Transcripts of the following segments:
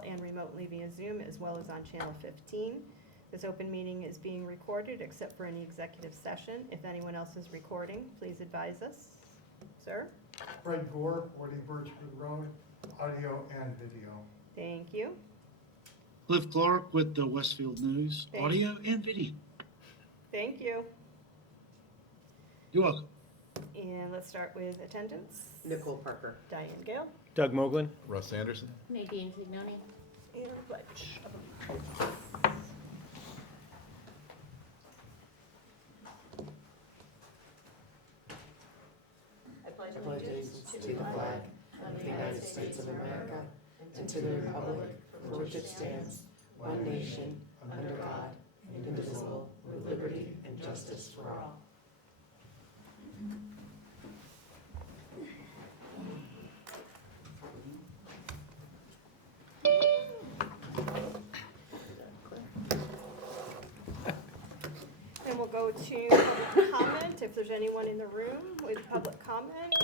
call and remotely via Zoom, as well as on Channel 15. This open meeting is being recorded except for any executive session. If anyone else is recording, please advise us. Sir? Fred Gore, 40 Birchwood Road, audio and video. Thank you. Cliff Clark with the Westfield News, audio and video. Thank you. You're welcome. And let's start with attendance. Nicole Parker. Diane Gale. Doug Moglen. Russ Anderson. Nadine Signoni. And pledge. I pledge Allegiance to the flag of the United States of America and to the republic for which it stands, one nation, under God, indivisible, with liberty and justice for all. And we'll go to public comment. If there's anyone in the room with public comment,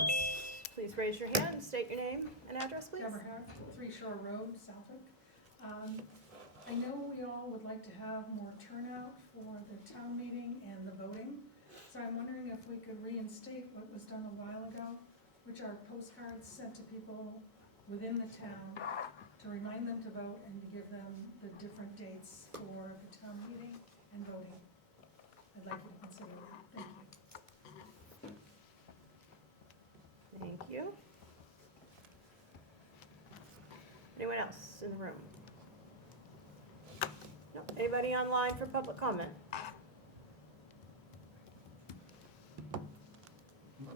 please raise your hand and state your name and address, please. Deborah Hart, 3 Shore Road, Southwick. I know we all would like to have more turnout for the town meeting and the voting, so I'm wondering if we could reinstate what was done a while ago, which are postcards sent to people within the town to remind them to vote and to give them the different dates for the town meeting and voting. I'd like you to consider that. Thank you. Thank you. Anyone else in the room? No. Anybody online for public comment?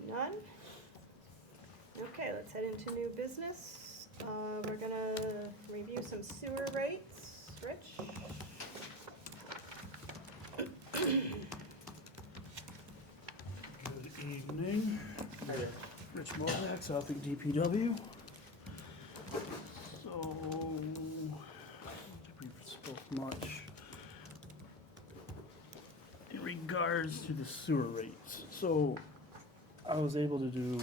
None? Okay, let's head into new business. We're gonna review some sewer rates. Rich? Good evening. Rich Movac, Southwick DPW. So, I don't think we spoke much in regards to the sewer rates. So, I was able to do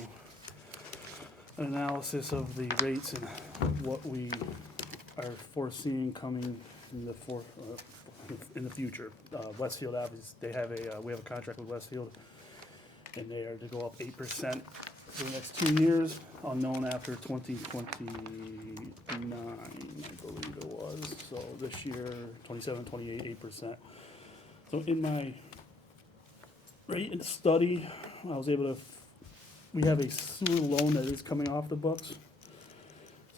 an analysis of the rates and what we are foreseeing coming in the future. Westfield, obviously, we have a contract with Westfield, and they are to go up 8% for the next 2 years, unknown after 2029, I believe it was. So this year, 27, 28, 8%. So in my rate and study, I was able to, we have a sewer loan that is coming off the books,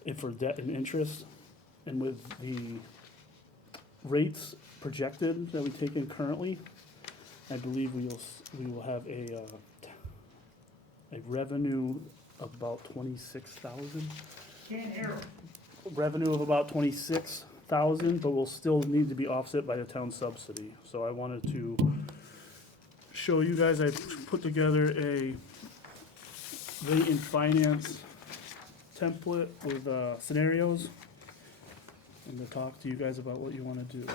and for debt and interest, and with the rates projected that we take in currently, I believe we will have a revenue of about 26,000. Can't hear. Revenue of about 26,000, but will still need to be offset by the town subsidy. So I wanted to show you guys, I put together a rate and finance template with scenarios, and to talk to you guys about what you want to do.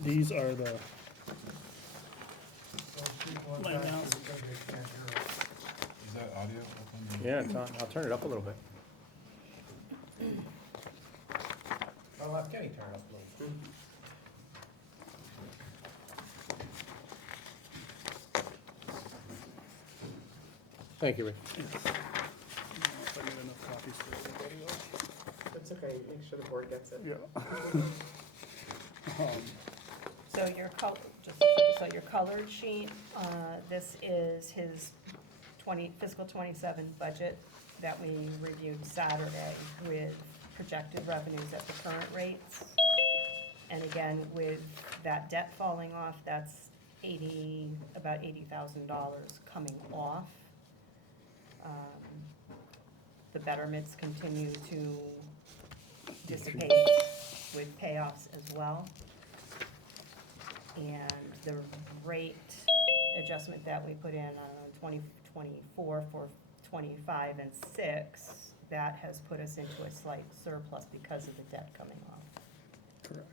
These are the line outs. Is that audio? Yeah, I'll turn it up a little bit. I'll have Kenny turn up a little. Thank you, Rick. If I get enough copies for everybody else. That's okay, make sure the board gets it. Yeah. So your colored sheet, this is his fiscal 27 budget that we reviewed Saturday with projected revenues at the current rates. And again, with that debt falling off, that's about $80,000 coming off. The betterments continue to dissipate with payoffs as well. And the rate adjustment that we put in on 2024 for 25 and 6, that has put us into a slight surplus because of the debt coming off. Correct.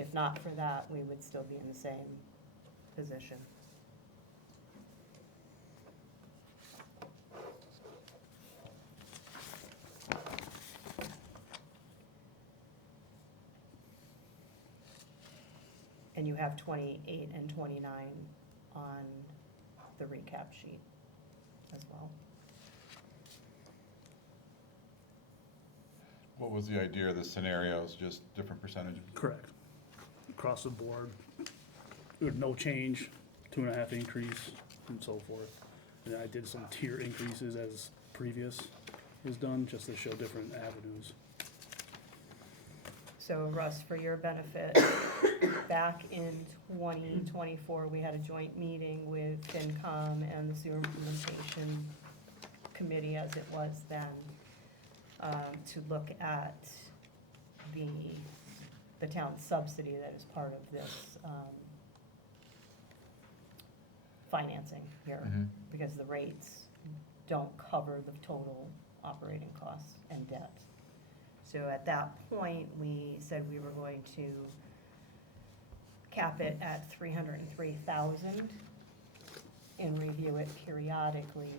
If not for that, we would still be in the same position. And you have 28 and 29 on the recap sheet as well. What was the idea of the scenarios, just different percentages? Correct. Across the board, with no change, 2.5 increase, and so forth. And I did some tier increases as previous was done, just to show different avenues. So Russ, for your benefit, back in 2024, we had a joint meeting with FinCom and the Sewer Implementation Committee, as it was then, to look at the town subsidy that is part of this financing here, because the rates don't cover the total operating costs and debt. So at that point, we said we were going to cap it at 303,000 and review it periodically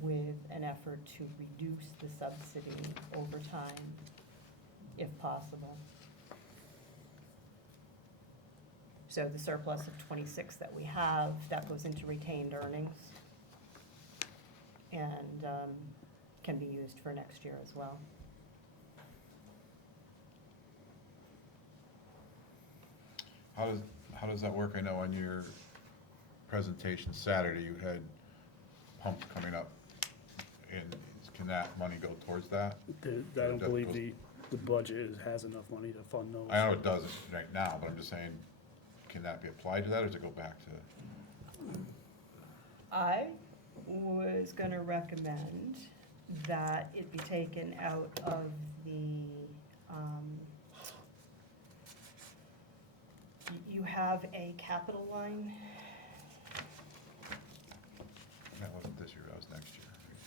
with an effort to reduce the subsidy over time, if possible. So the surplus of 26 that we have, that goes into retained earnings and can be used for next year as well. How does that work? I know on your presentation Saturday, you had pumps coming up, and can that money go towards that? I don't believe the budget has enough money to fund those. I know it doesn't right now, but I'm just saying, can that be applied to that, or does it go back to? I was gonna recommend that it be taken out of the, you have a capital line, That wasn't this year, that was next year,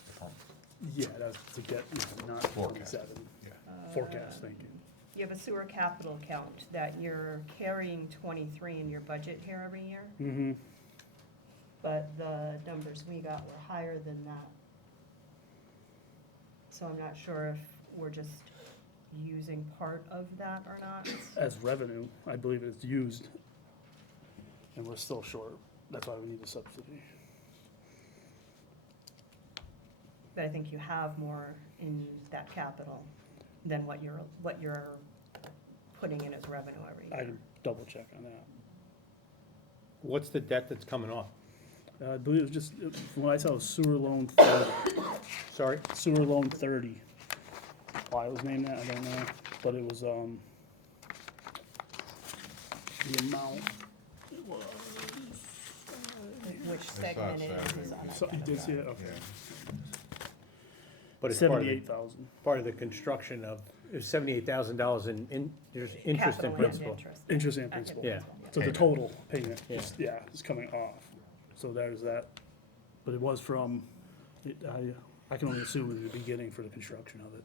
the pump. Yeah, that's to get, not Forecast. 27. Yeah. Forecast, thank you. you have a sewer capital account that you're carrying 23 in your budget here every year, Mm-hmm. but the numbers we got were higher than that. So I'm not sure if we're just using part of that or not. As revenue, I believe it's used, and we're still short. That's why we need the subsidy. But I think you have more in that capital than what you're putting in as revenue every I year. can double check on that. What's the debt that's coming off? I believe it was just, when I saw it was sewer loan 30, Sorry? sewer loan 30. Why it was named that, I don't know, but it was, the amount, it was, Which I saw segment it it is Saturday. so you did see it, Yeah. okay. But it's part of, the- 78,000. part of the construction of, it's $78,000 there's interest capital and and principal. interest. Interest and principal. Yeah. So the total payment, Yeah. is coming off. So there's that, but it was from, I can only assume in the beginning for the construction of it.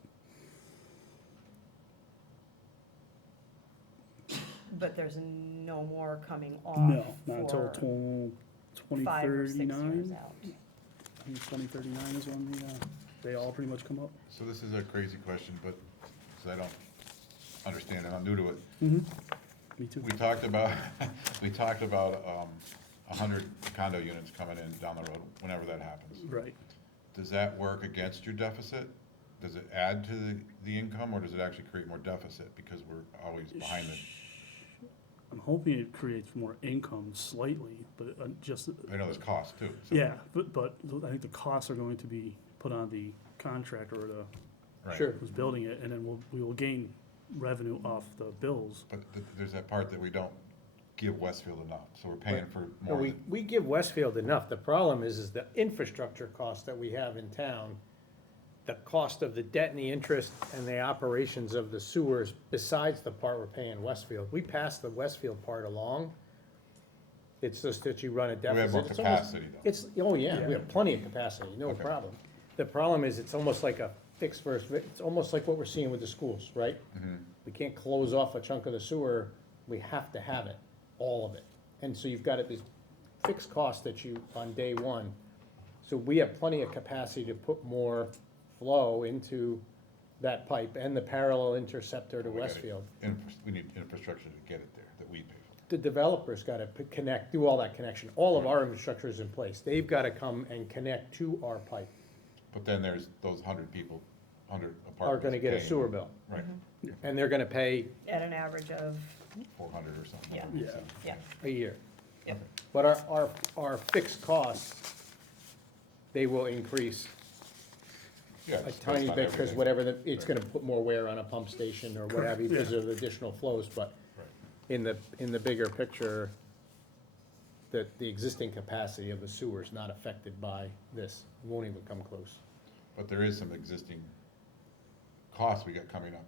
But there's no more coming off No, not until for 2039. 5 or 6 years out. I think 2039 is when they all pretty much come up. So this is a crazy question, but, because I don't understand it, I'm new to it. Me too. We talked about, 100 condo units coming in down the road, whenever that happens. Right. Does that work against your deficit? Does it add to the income, or does it actually create more deficit, because we're always behind it? I'm hoping it creates more income slightly, but just, I know there's costs too. so- yeah, but I think the costs are going to be put on the contractor or the, Right. Sure. who's building it, and then we will gain revenue off the bills. But there's that part that we don't give Westfield enough, so we're paying for No, more. we give Westfield enough. The problem is the infrastructure cost that we have in town, the cost of the debt and the interest and the operations of the sewers, besides the part we're paying Westfield. We pass the Westfield part along. It's just that you run a We deficit. have more It's almost- capacity though. It's, oh yeah, we have plenty of capacity, no Okay. problem. The problem is it's almost like a fixed versus, it's almost like what we're seeing with the schools, right? Mhm. We can't close off a chunk of the sewer We have to have it, all of it. And so you've got these fixed costs that you, on day one. So we have plenty of capacity to put more flow into that pipe and the parallel interceptor to We gotta- Westfield. We need infrastructure to get it there, that we pay for. The developer's gotta connect, do all that connection. All of our infrastructure is in place. They've gotta come and connect to our pipe. But then there's those 100 people, 100 apartments. Are gonna get a paying- sewer bill. Right, And they're gonna pay At an average of, 400 or something. Yeah. Yeah. yeah, a year. Yep. But our fixed costs, they will increase Yeah, a it's tiny based on bit, because everything. whatever, it's gonna put more wear on a pump station or what have you, because Correct, of additional flows, but Right. in the bigger picture, the existing capacity of the sewer is not affected by this, won't even come close. But there is some existing costs we got coming up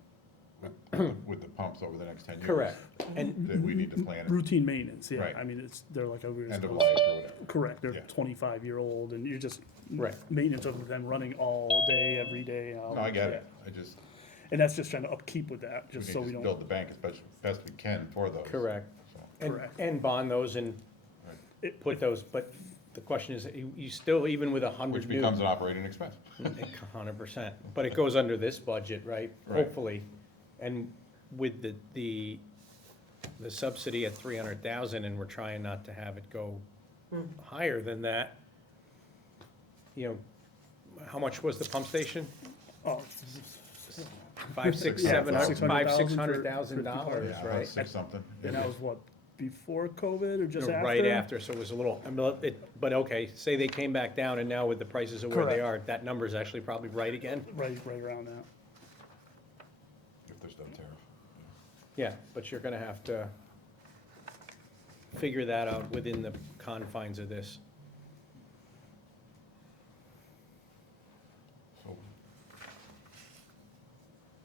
with the pumps over the next 10 years. Correct, and, That we need to plan it, Routine maintenance, yeah, Right. I mean, they're like a weird. end of life or whatever. Correct, they're Yeah. 25-year-old, and you're just. Right. Maintenance of them running all day, every day. No, I get it, I just, And that's just trying to upkeep with that, we just need so to we build don't. the bank as best we can for those. correct, So, Correct. and bond those and It- put those, but the question is, you still, even with 100 Which new. becomes an operating expense. 100%, but it goes under this budget, right? Right. Hopefully, and with the subsidy at 300,000, and we're trying not to have it go higher than that. You know, how much was the pump station? Oh, 5, 6, Yeah, 7, $600,000 $600,000, Yeah, right? 6 something. and that was what, before COVID or just after? Right after, so it was a little, I mean, but okay, say they came back down, and now with the prices of where they Correct. are, that number's actually probably right again? Right around that. If there's no tariff. Yeah, but you're gonna have to figure that out within the confines of this. So,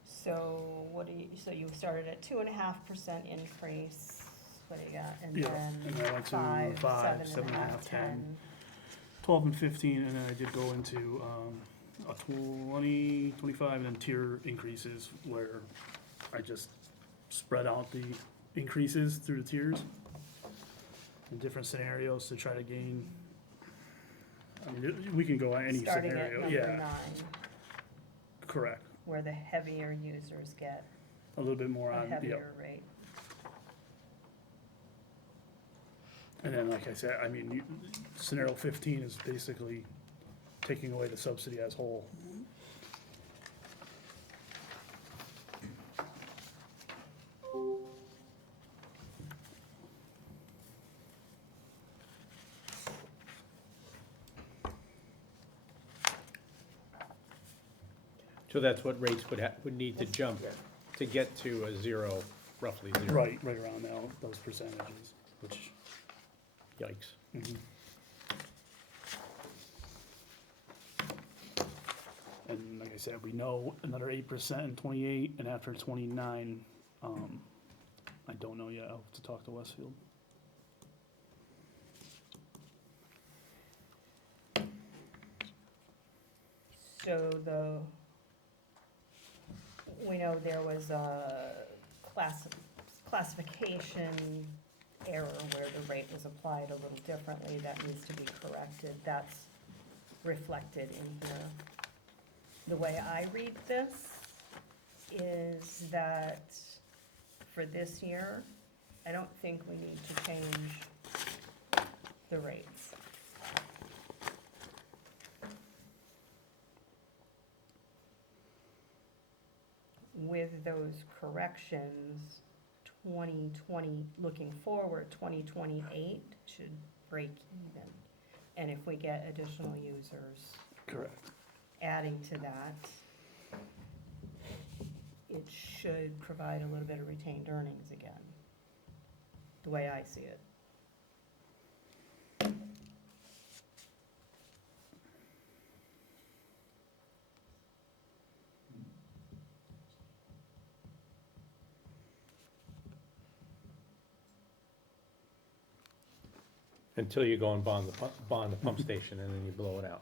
so what do you, so you started at 2.5% increase, what do you got? And Yeah, then and then I went to 5, 5, 7.5, 7.5, 10. 12 and 15, and then I did go into a 20, 25, and then tier increases where I just spread out the increases through the tiers in different scenarios to try to gain. I mean, we can go at any Starting at scenario, number yeah, 9, correct. where the heavier users get A little bit more a on, yeah. heavier rate. And then, like I said, I mean, scenario 15 is basically taking away the subsidy as whole. So that's what rates would need to jump to get to a zero, roughly zero. Right around now, those percentages, which, Yikes. mhm. And like I said, we know another 8% in 28, and after 29, I don't know yet, I'll have to talk to Westfield. So we know there was a classification error where the rate was applied a little differently, that needs to be corrected, that's reflected in here. The way I read this is that for this year, I don't think we need to change the rates. With those corrections, 2020, looking forward, 2028 should break even. And if we get additional users Correct. adding to that, it should provide a little bit of retained earnings again, the way I see it. Until you go and bond the pump station, and then you blow it out.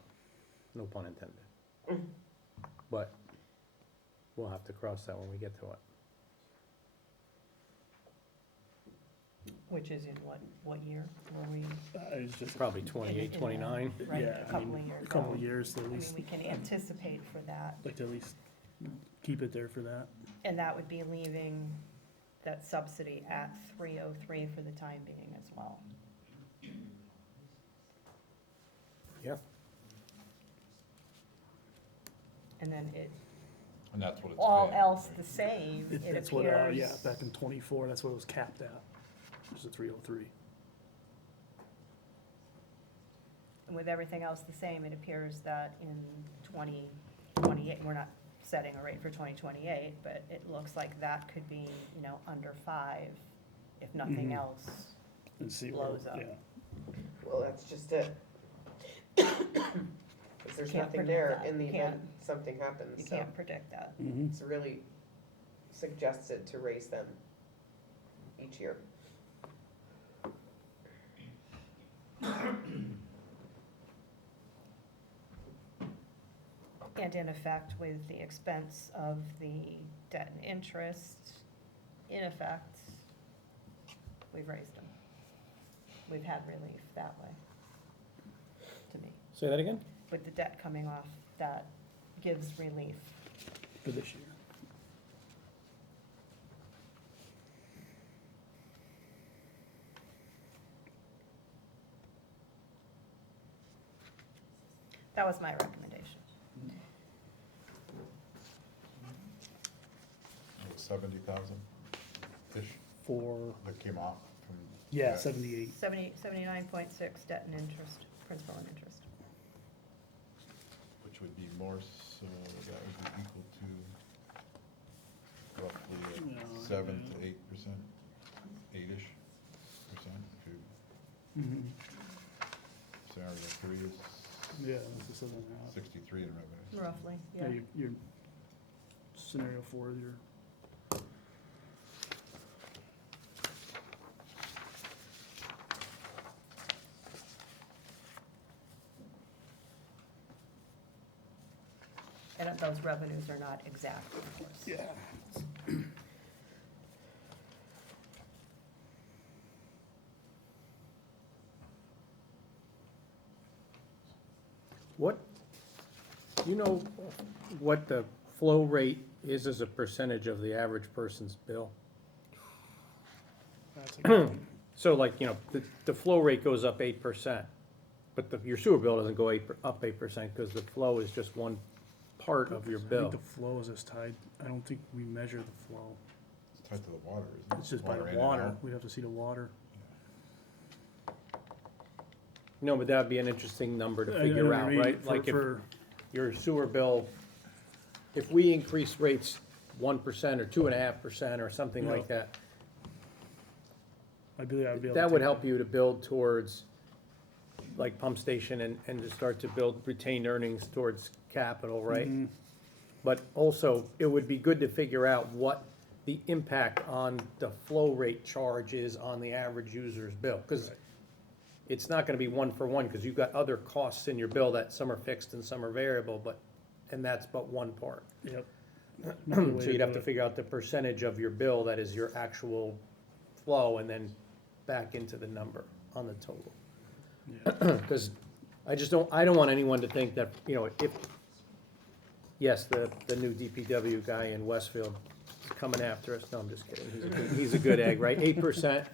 No pun intended. But we'll have to cross that when we get to it. which is in what year were we? It's just, Probably in 28, that, 29. Right, yeah, a I couple mean, of years. a couple out. of years to I at mean, least, we can anticipate for that, like to at least keep it there for that. and that would be leaving that subsidy at 303 for the time being as well. Yeah. And then it, And that's what it's all paying, else right? the same, it That's what, appears. yeah, back in 24, that's what it was capped at, was a 303. With everything else the same, it appears that in 2028, we're not setting a rate for 2028, but it looks like that could be, under 5, if nothing Mhm. else. And see where, Blows up. yeah. Well, that's just it. Because there's Can't nothing predict there that. in the You event can't- something happens, You so can't predict that. Mm-hmm. it's really suggested to raise them each year. And in effect, with the expense of the debt and interest, in effect, we've raised them. We've had relief that way, to me. Say that again? With the debt coming off, that gives relief. For this year. That was my recommendation. 70,000-ish For, that came out from. yeah, that. 78. 79.6 debt and interest, principal and interest. Which would be more, so that would be equal to roughly Yeah, 7 yeah. to 8%, 8-ish percent. If you, Mm-hmm. scenario 3 is Yeah, that's the 7.5. 63 in revenues. Roughly, Yeah, yeah. your scenario 4, your, And those revenues are not exact, of course. yeah. What, you know what the flow rate is as a percentage of the average person's bill? That's a good one. So like, the flow rate goes up 8%, but your sewer bill doesn't go up 8% because the flow is just one part of your I think bill. the flow is just tied, I don't think we measure the flow. It's tied to the water, isn't it? It's just by in the and water, out. we'd have to see the water. No, but that'd be an interesting number to I know figure what you out, mean, right? for- Like if for- your sewer bill, if we increase rates 1% or 2.5% or something like Yeah. that, I believe I'd be able to. that would take help you to build towards, like pump station and to start to build retained earnings towards capital, right? Mhm. But also, it would be good to figure out what the impact on the flow rate charge is on the average user's bill. Because it's not gonna be one for one, because you've got other costs in your bill that some are fixed and some are variable, and that's but one part. Yep. So you'd have to figure out the percentage of your bill that is your actual flow, and then back into the number on the total. Because I don't want anyone to think that, if, yes, the new DPW guy in Westfield is coming after us, no, I'm just kidding, he's a good egg, right? 8%,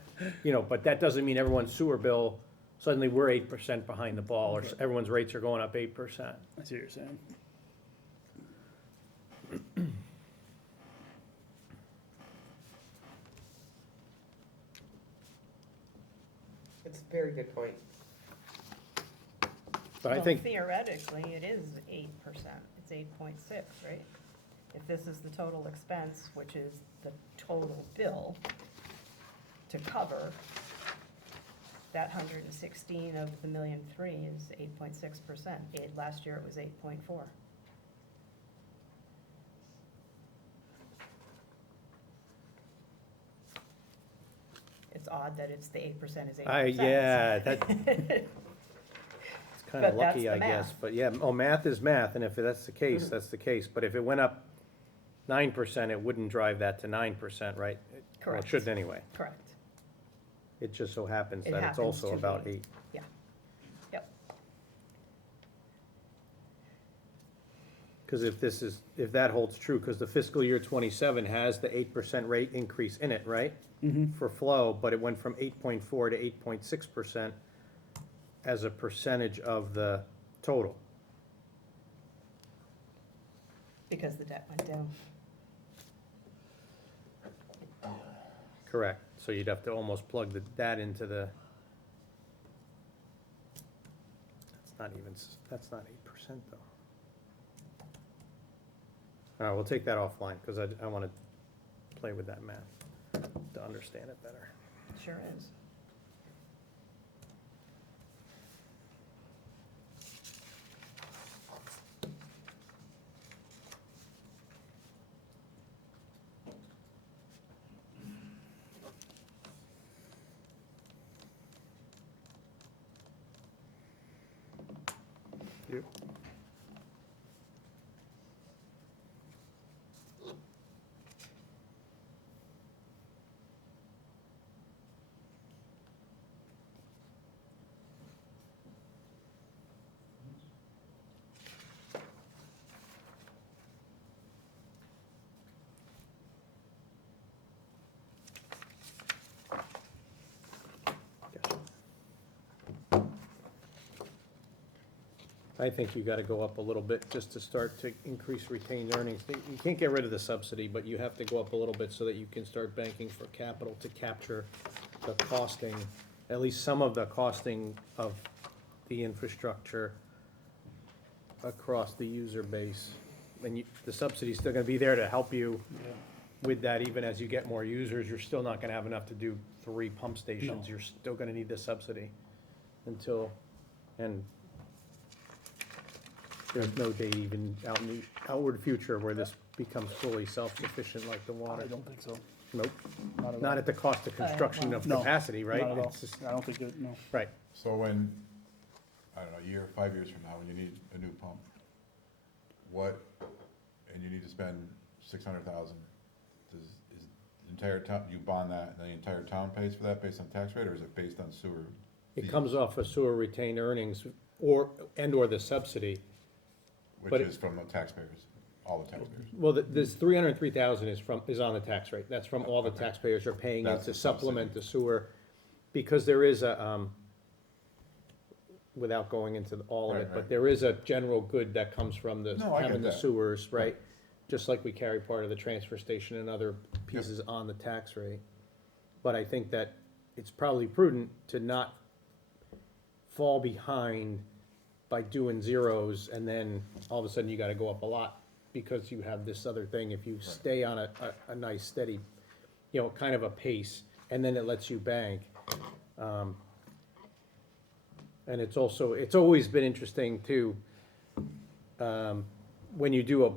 but that doesn't mean everyone's sewer bill, suddenly we're 8% behind the ball, or everyone's rates are going up 8%. I see what you're saying. It's a very good point. But I Well, think, theoretically, it is 8%, it's 8.6, right? If this is the total expense, which is the total bill to cover, that 116 of the 1,000,003 is 8.6%. Last year it was 8.4. It's odd that it's the 8% is 8%. yeah, that, it's kind of But that's lucky, the I guess, math. but yeah, math is math, and if that's the case, that's the case, but if it went up 9%, it wouldn't drive that to 9%, right? Well, it Correct. shouldn't anyway. Correct. It just so happens It that it's happens also to about be. 8. Yeah, yep. Because if that holds true, because the fiscal year 27 has the 8% rate increase in it, right? Mm-hmm. For flow, but it went from 8.4 to 8.6% as a percentage of the total. Because the debt went down. Correct. So you'd have to almost plug that into the, that's not 8% though. All right, we'll take that offline, because I want to play with that math to understand it better. Sure is. Yep. I think you gotta go up a little bit just to start to increase retained earnings. You can't get rid of the subsidy, but you have to go up a little bit so that you can start banking for capital to capture the costing, at least some of the costing of the infrastructure across the user base. And the subsidy's still gonna be there to help you Yeah. with that, even as you get more users. You're still not gonna have enough to do 3 pump stations. No. You're still gonna need the subsidy until, and there's no day even out in the outward future where this becomes fully self-sufficient like the water. I don't think so. Nope, Not at not all. at the cost of construction of No, capacity, right? Not at all. It's just- I don't think it, no. Right, So when, I don't know, 5 years from now, when you need a new pump, and you need to spend 600,000, is the entire town, you bond that, and the entire town pays for that based on tax rate, or is it based on sewer? it fees, comes off of sewer retained earnings and/or the subsidy. Which but is from the taxpayers, all the taxpayers. Well, this 303,000 is on the tax rate. That's from all the Okay. taxpayers are paying in That's to the subsidy. supplement the sewer. Because there is a, without going into all of Right, it, but right. there is a general good that comes from No, I get having the that. sewers, right? Just like we carry part of the transfer station and other pieces on the tax rate. But I think that it's probably prudent to not fall behind by doing zeros, and then all of a sudden you gotta go up a lot because you have this other thing. If you stay on a nice steady, kind of a pace, and then it lets you bank. And it's always been interesting too, when you do a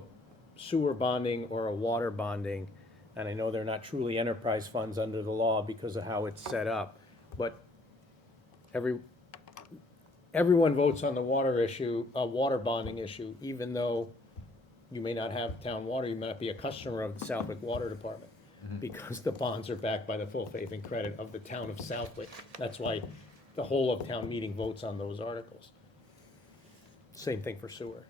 sewer bonding or a water bonding, and I know they're not truly enterprise funds under the law because of how it's set up, but everyone votes on the water bonding issue, even though you may not have town water, you might not be a customer of the Southwick Water Department, because the bonds are backed by the full faith and credit of the town of Southwick. That's why the whole of town meeting votes on those articles. Same thing for sewer.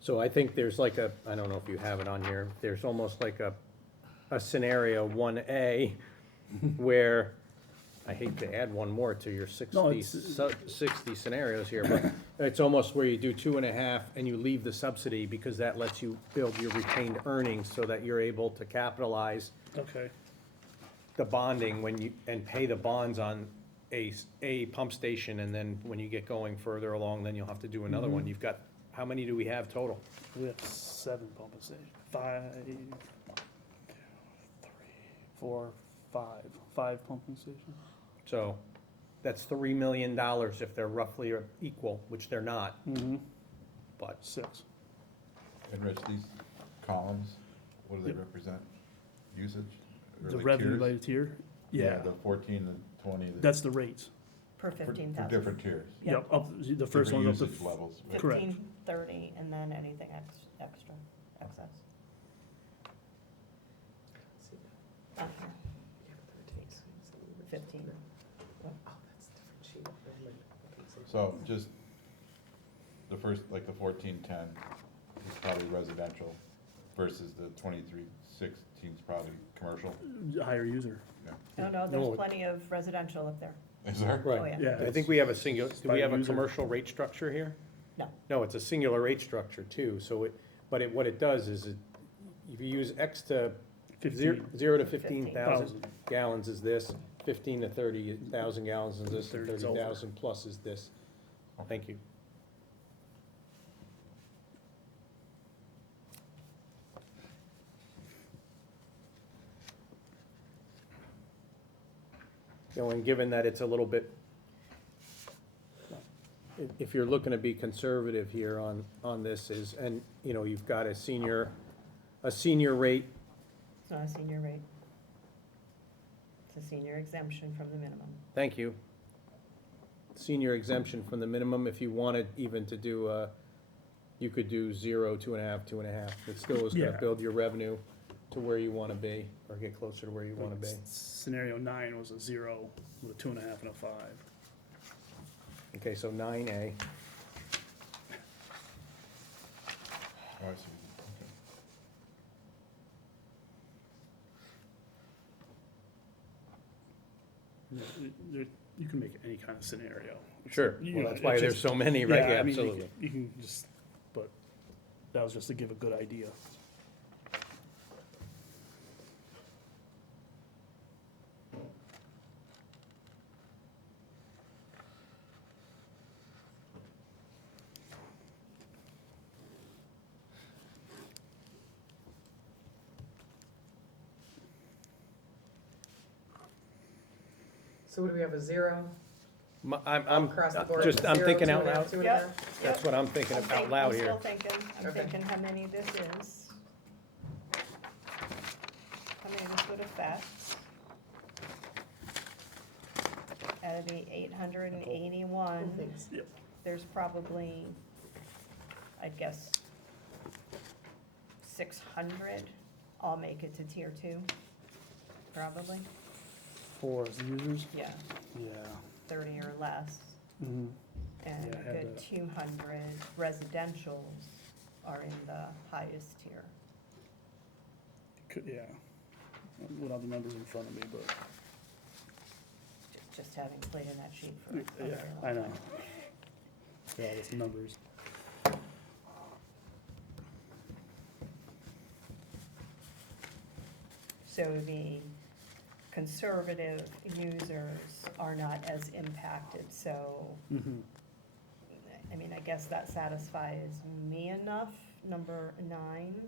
So I think there's like I don't know if you have it on here, there's almost like a scenario 1A where, I hate to add one more to your 60 scenarios here, but it's almost where you do 2.5 and you leave the subsidy, because that lets you build your retained earnings so that you're able to capitalize Okay. the bonding and pay the bonds on a pump station, and then when you get going further along, then you'll have to do another one. You've got, how many do we have total? We have 7 pumping stations. 5, 2, 3, 4, 5. 5 pumping stations. So that's $3 million if they're roughly equal, which they're not, Mm-hmm. but 6. And Rich, these columns, what do they Yep. represent? Usage? Or The like revenue tiers? by tier? Yeah. The 14, the 20, That's the rates. per For 15,000. different tiers. Yeah. Yep, up, the first different one's up to. usage levels. Correct. 15, 30, and then anything extra, excess. On here. 15. So just the first, like the 1410 is probably residential versus the 2316 is probably commercial. Higher user. No, No. there's plenty of residential up there. Is there? Oh, Right. yeah. Yeah. I think we have a singular, do we have a User. commercial rate structure here? No. No, it's a singular rate structure too, so what it does is if you use X to, 15. 0 to 15,000 Thousand. gallons is this, 15 to 30,000 gallons is this, and 30 is over. 30,000 plus is this. Thank you. You know, and given that it's a little bit, if you're looking to be conservative here on this is, and, you know, you've got a senior rate, It's not a senior rate. It's a senior exemption from the minimum. thank you. Senior exemption from the minimum, if you wanted even to do, you could do 0, 2.5, 2.5. It still is gonna Yeah. build your revenue to where you wanna be, or get closer to where you wanna be. Scenario 9 was a 0 with a 2.5 and a 5. Okay, so 9A, Oh, I see. You can make any kind of scenario. sure, You well, know, that's it why there's just- so many, right, yeah, I mean, absolutely. You can just, but that was just to give a good idea. So would we have a 0 I'm, across the board? just, I'm 0, thinking out 2.5, loud, 2.5? Yep. that's what I'm thinking out loud I'm here. still thinking, I'm Okay. thinking how many this is. How many this would affect. That'd be 881. Thanks. There's probably, I'd guess, 600 all make it to tier 2, probably, For users? yeah, Yeah. 30 or less. Mhm. And Yeah, I a had good that. 200 residentials are in the highest tier. Yeah. Without the numbers in front of me, but, Just having played in that sheet for a very yeah, long I know. time. Yeah, it's numbers. So the conservative users are not as impacted, so, Mhm. I mean, I guess that satisfies me enough, number 9.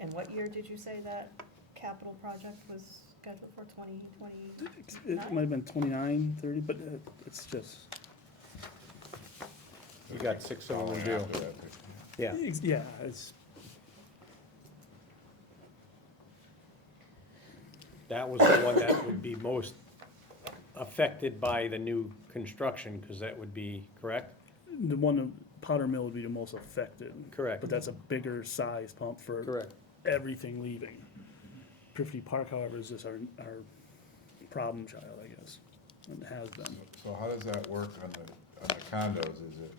And what year did you say that capital project was scheduled for, 2020? It might have been 29, 30, but it's just, You got 6 of them Following to do, after that, yeah. yeah, it's, That was the one that would be most affected by the new construction, because that would be, correct? the one, Powder Mill would be the most affected. Correct. But that's a bigger size pump for Correct. everything leaving. Prifty Park, however, is just our problem child, I guess, and has been. So how does that work on the condos? Is it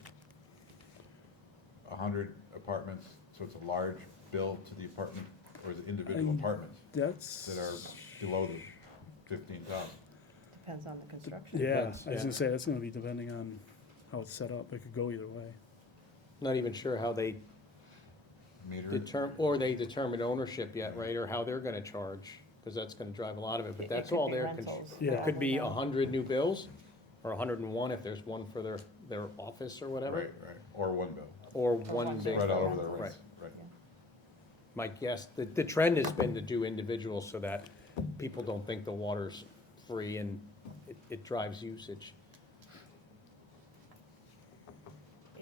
100 apartments, so it's a large bill to the apartment, or is it individual I- apartments That's. that are below the 15,000? Depends on the construction. Yeah, Depends, I was yeah. gonna say, that's gonna be depending on how it's set up, it could go either way. Not even sure how they Meter? they determine ownership yet, right, or how they're gonna charge, because that's gonna drive a lot of it, but It that's could all be their rentals. Yeah. It could be Yeah. 100 new bills, or 101 if there's one for their office or whatever, Right, right, or one bill, or one one big big. spread out bill. over the Right. rest, right. My guess, the trend has been to do individuals so that people don't think the water's free and it drives usage.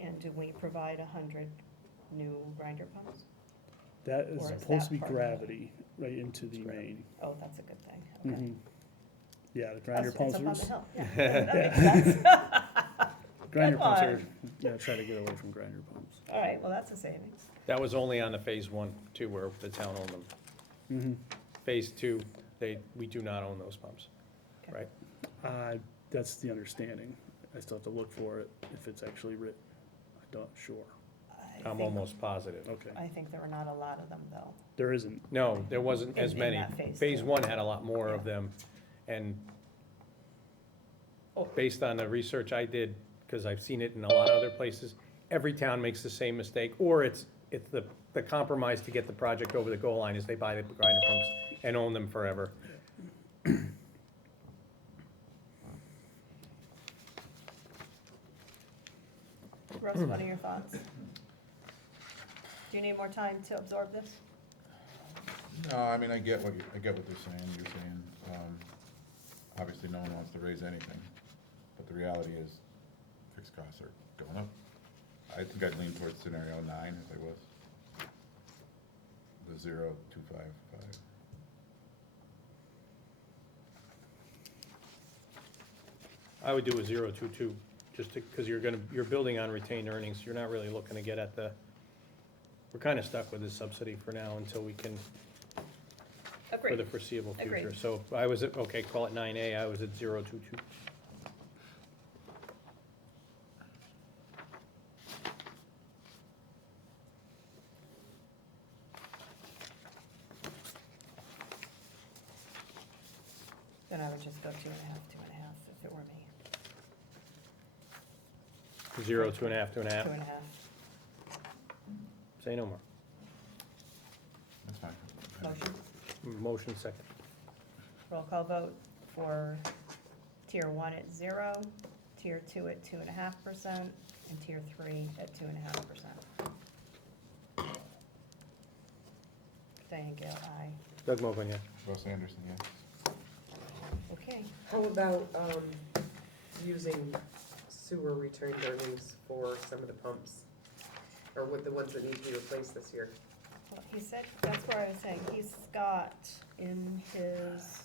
And do we provide 100 new grinder pumps? That is Or is supposed to be that part of it? gravity right into the main. Oh, that's a good thing, okay. Mhm. Yeah, the grinder That's- it's pumps up are, on the hill, yeah, that makes sense. grinder Good pumps are, one. yeah, try to get away from grinder pumps. All right, well, that's a savings. That was only on the phase one, too, where the town owned them. Mm-hmm. Phase two, we do not own those pumps, Okay. right? That's the understanding. I still have to look for it, if it's actually written. I'm not sure. I I'm think- almost positive. Okay, I think there were not a lot of them, though. there isn't. No, there wasn't as In many. that phase Phase two. one had a lot more of Yeah. them, and Oh. based on the research I did, because I've seen it in a lot of other places, every town makes the same mistake, or it's the compromise to get the project over the goal line is they buy the grinder pumps and own them forever. Russ, what are your thoughts? Do you need more time to absorb this? No, I mean, I get what they're saying, you're saying, obviously no one wants to raise anything, but the reality is fixed costs are going up. I think I'd lean towards scenario 9 if I was. The 0.255. I would do a 0.22, just because you're building on retained earnings, you're not really looking to get at we're kind of stuck with this subsidy for now until we can, for Agreed. the foreseeable future. Agreed. So I was at, okay, call it 9A, I was at 0.22. Then I would just go 2.5, 2.5 if it were me. 0, 2.5, 2.5, 2.5. say no more. That's fine. Motion, Motion second. roll call vote for tier 1 at 0, tier 2 at 2.5%, and tier 3 at 2.5%. Diane Gale, aye. Doug Mogul, yes. Russ Anderson, yes. Okay, How about, using sewer returned earnings for some of the pumps? Or with the ones that need to be replaced this year? well, he said, that's where I was saying, he's got in his,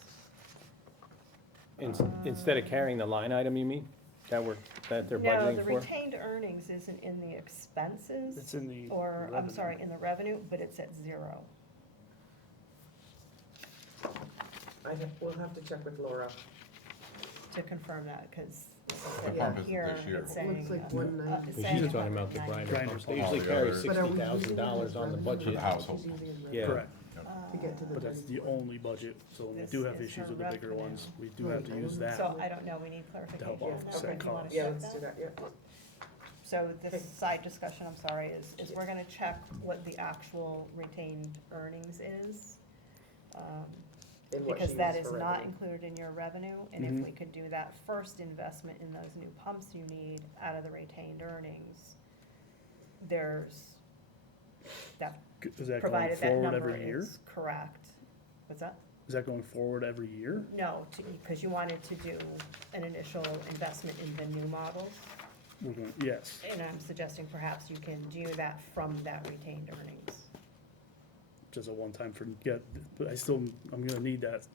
Instead of carrying the line item, you mean, that they're no, budgeting the for? retained earnings isn't in the expenses. It's in the Or, I'm revenue. sorry, in the revenue, but it's at 0. We'll have to check with Laura. To confirm that, because The pump isn't here, this year. it's saying. Looks like 190. it's Well, saying she's talking about the 190. grinder pumps, they Grinder usually pumps. carry But are we using it $60,000 as on the revenue? For budget. the household. She's using it as Yeah. revenue Correct, To get to the. but that's the only budget, so when we This do have is issues her with the bigger revenue. ones, we do have to use that. So I don't know, we need clarification. help on offset that. Do you wanna costs. Yeah, check let's do that, yeah. So Okay. this side discussion, I'm sorry, is we're gonna check what the actual retained earnings is. And what she Because that uses is for not revenue. included in your revenue, and if Mhm. we could do that first investment in those new pumps you need out of the retained earnings, there's, that, Is that going provided that forward number every year? is correct. What's that? Is that going forward every year? No, because you wanted to do an initial investment in the new models, Yes, and I'm suggesting perhaps you can do that from that retained earnings. just a one-time but I'm gonna need that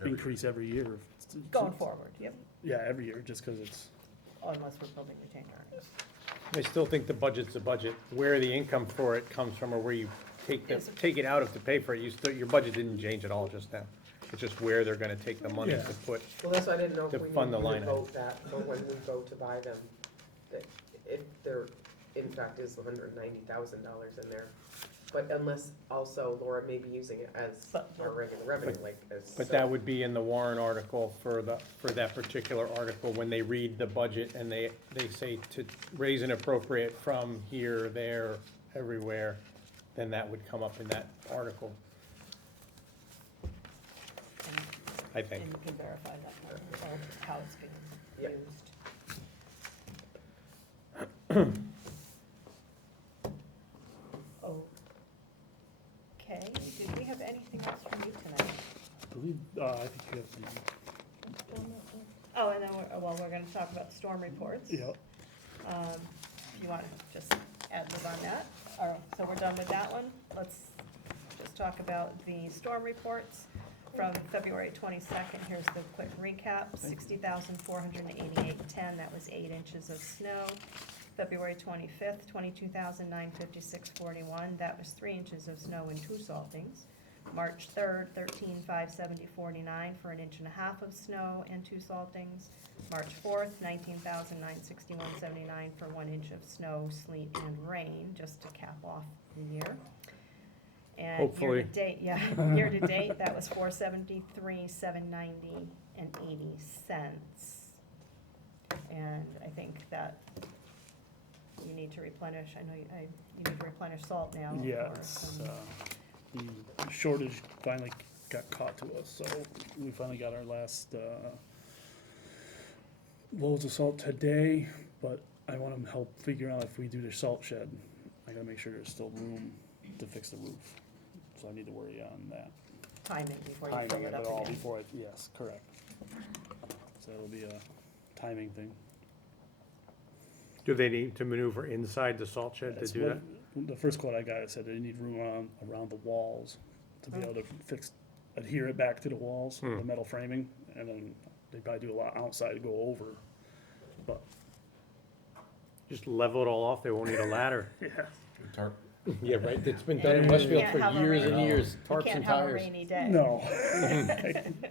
Every increase every year. Going forward, yep, Yeah, every year, just because it's, unless we're building retained earnings. I still think the budget's a budget, where the income for it comes from, or where you take Yes. it out of to pay for it, your budget didn't change at all just now. It's just where they're gonna take the money Yeah. to put, Well, that's why I didn't know To if we fund the need to line item. vote that for when we go to buy them. That if there, in fact, is $190,000 in there. But unless also Laura may be using it as But- our regular revenue, like as. but that would be in the warrant article for that particular article, when they read the budget and they say to raise and appropriate from here, there, everywhere, then that would come up in that article, And I think. and you can verify that, or how it's being Yeah. used. Okay, did we have anything else from you tonight? I believe, I think you have Oh, and then we're gonna talk about the storm reports. the, yeah, you want to just add live on that. All right, so we're done with that one. Let's just talk about the storm reports from February 22nd. Here's the quick recap. 60,488.10, that was 8 inches of snow. February 25th, 22,956.41, that was 3 inches of snow and 2 saltings. March 3rd, 13,570.49 for 1.5 inches of snow and 2 saltings. March 4th, 19,961.79 for 1 inch of snow, sleet, and rain, just to cap off the year. And Hopefully. year-to-date, year to date, that was 473,790 and 80 cents. And I think that you need to replenish, I know you need to replenish salt now. Yeah, for it's, some- the shortage finally got caught to us, so we finally got our last, loads of salt today, but I wanna help figure out if we do the salt shed, I gotta make sure there's still room to fix the roof. So I need to worry on that. Timing before you fill Timing it of up it all again. before yes, correct. So it'll be a timing thing. Do they need to maneuver inside the salt shed to That's do what- that? The first quote I got, it said they need room around the walls to be able to adhere it back to the walls, the metal framing, and then they probably do a lot outside to go over. But, Just level it all off, they won't need a ladder. yeah, Good tarp. Yeah, right, it's been done in done in Westfield Westfield for for Can't have a years years and rainy- years, You tarps can't and have a tires. rainy day. no.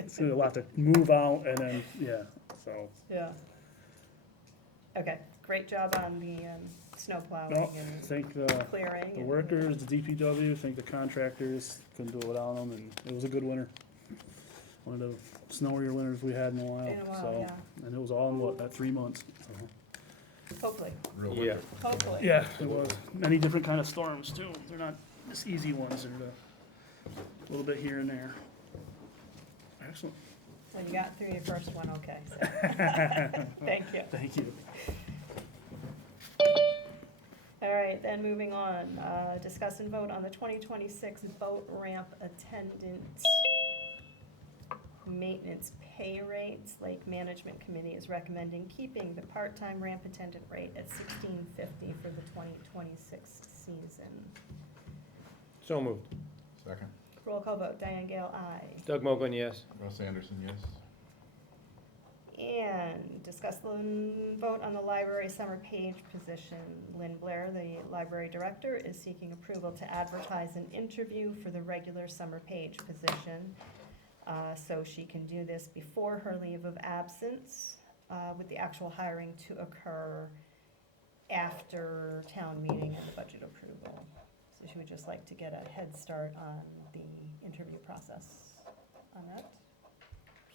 So they'll have to move out and then, yeah, so. Yeah. Okay, great job on the snow plowing No, and thank the clearing. the and- workers, the DPW, thank the contractors, couldn't do it without them, and it was a good winter. One of the snowier winters we had in a while, In a while, so, yeah. and it was all in what, that 3 months, so. Hopefully, Real Yeah. winter. hopefully. Yeah, it was, many different kind of storms too, they're not just easy ones, they're a little bit here and there. Excellent, So you got through your first one, okay, so. Thank you. thank you. All right, then moving on, discuss and vote on the 2026 boat ramp attendant maintenance pay rates. Lake Management Committee is recommending keeping the part-time ramp attendant rate at $16.50 for the 2026 season. So moved. Second. Roll call vote, Diane Gale, aye. Doug Mogul, yes. Russ Anderson, yes. And discuss and vote on the library summer page position. Lynn Blair, the library director, is seeking approval to advertise an interview for the regular summer page position. So she can do this before her leave of absence, with the actual hiring to occur after town meeting and the budget approval. So she would just like to get a head start on the interview process on that.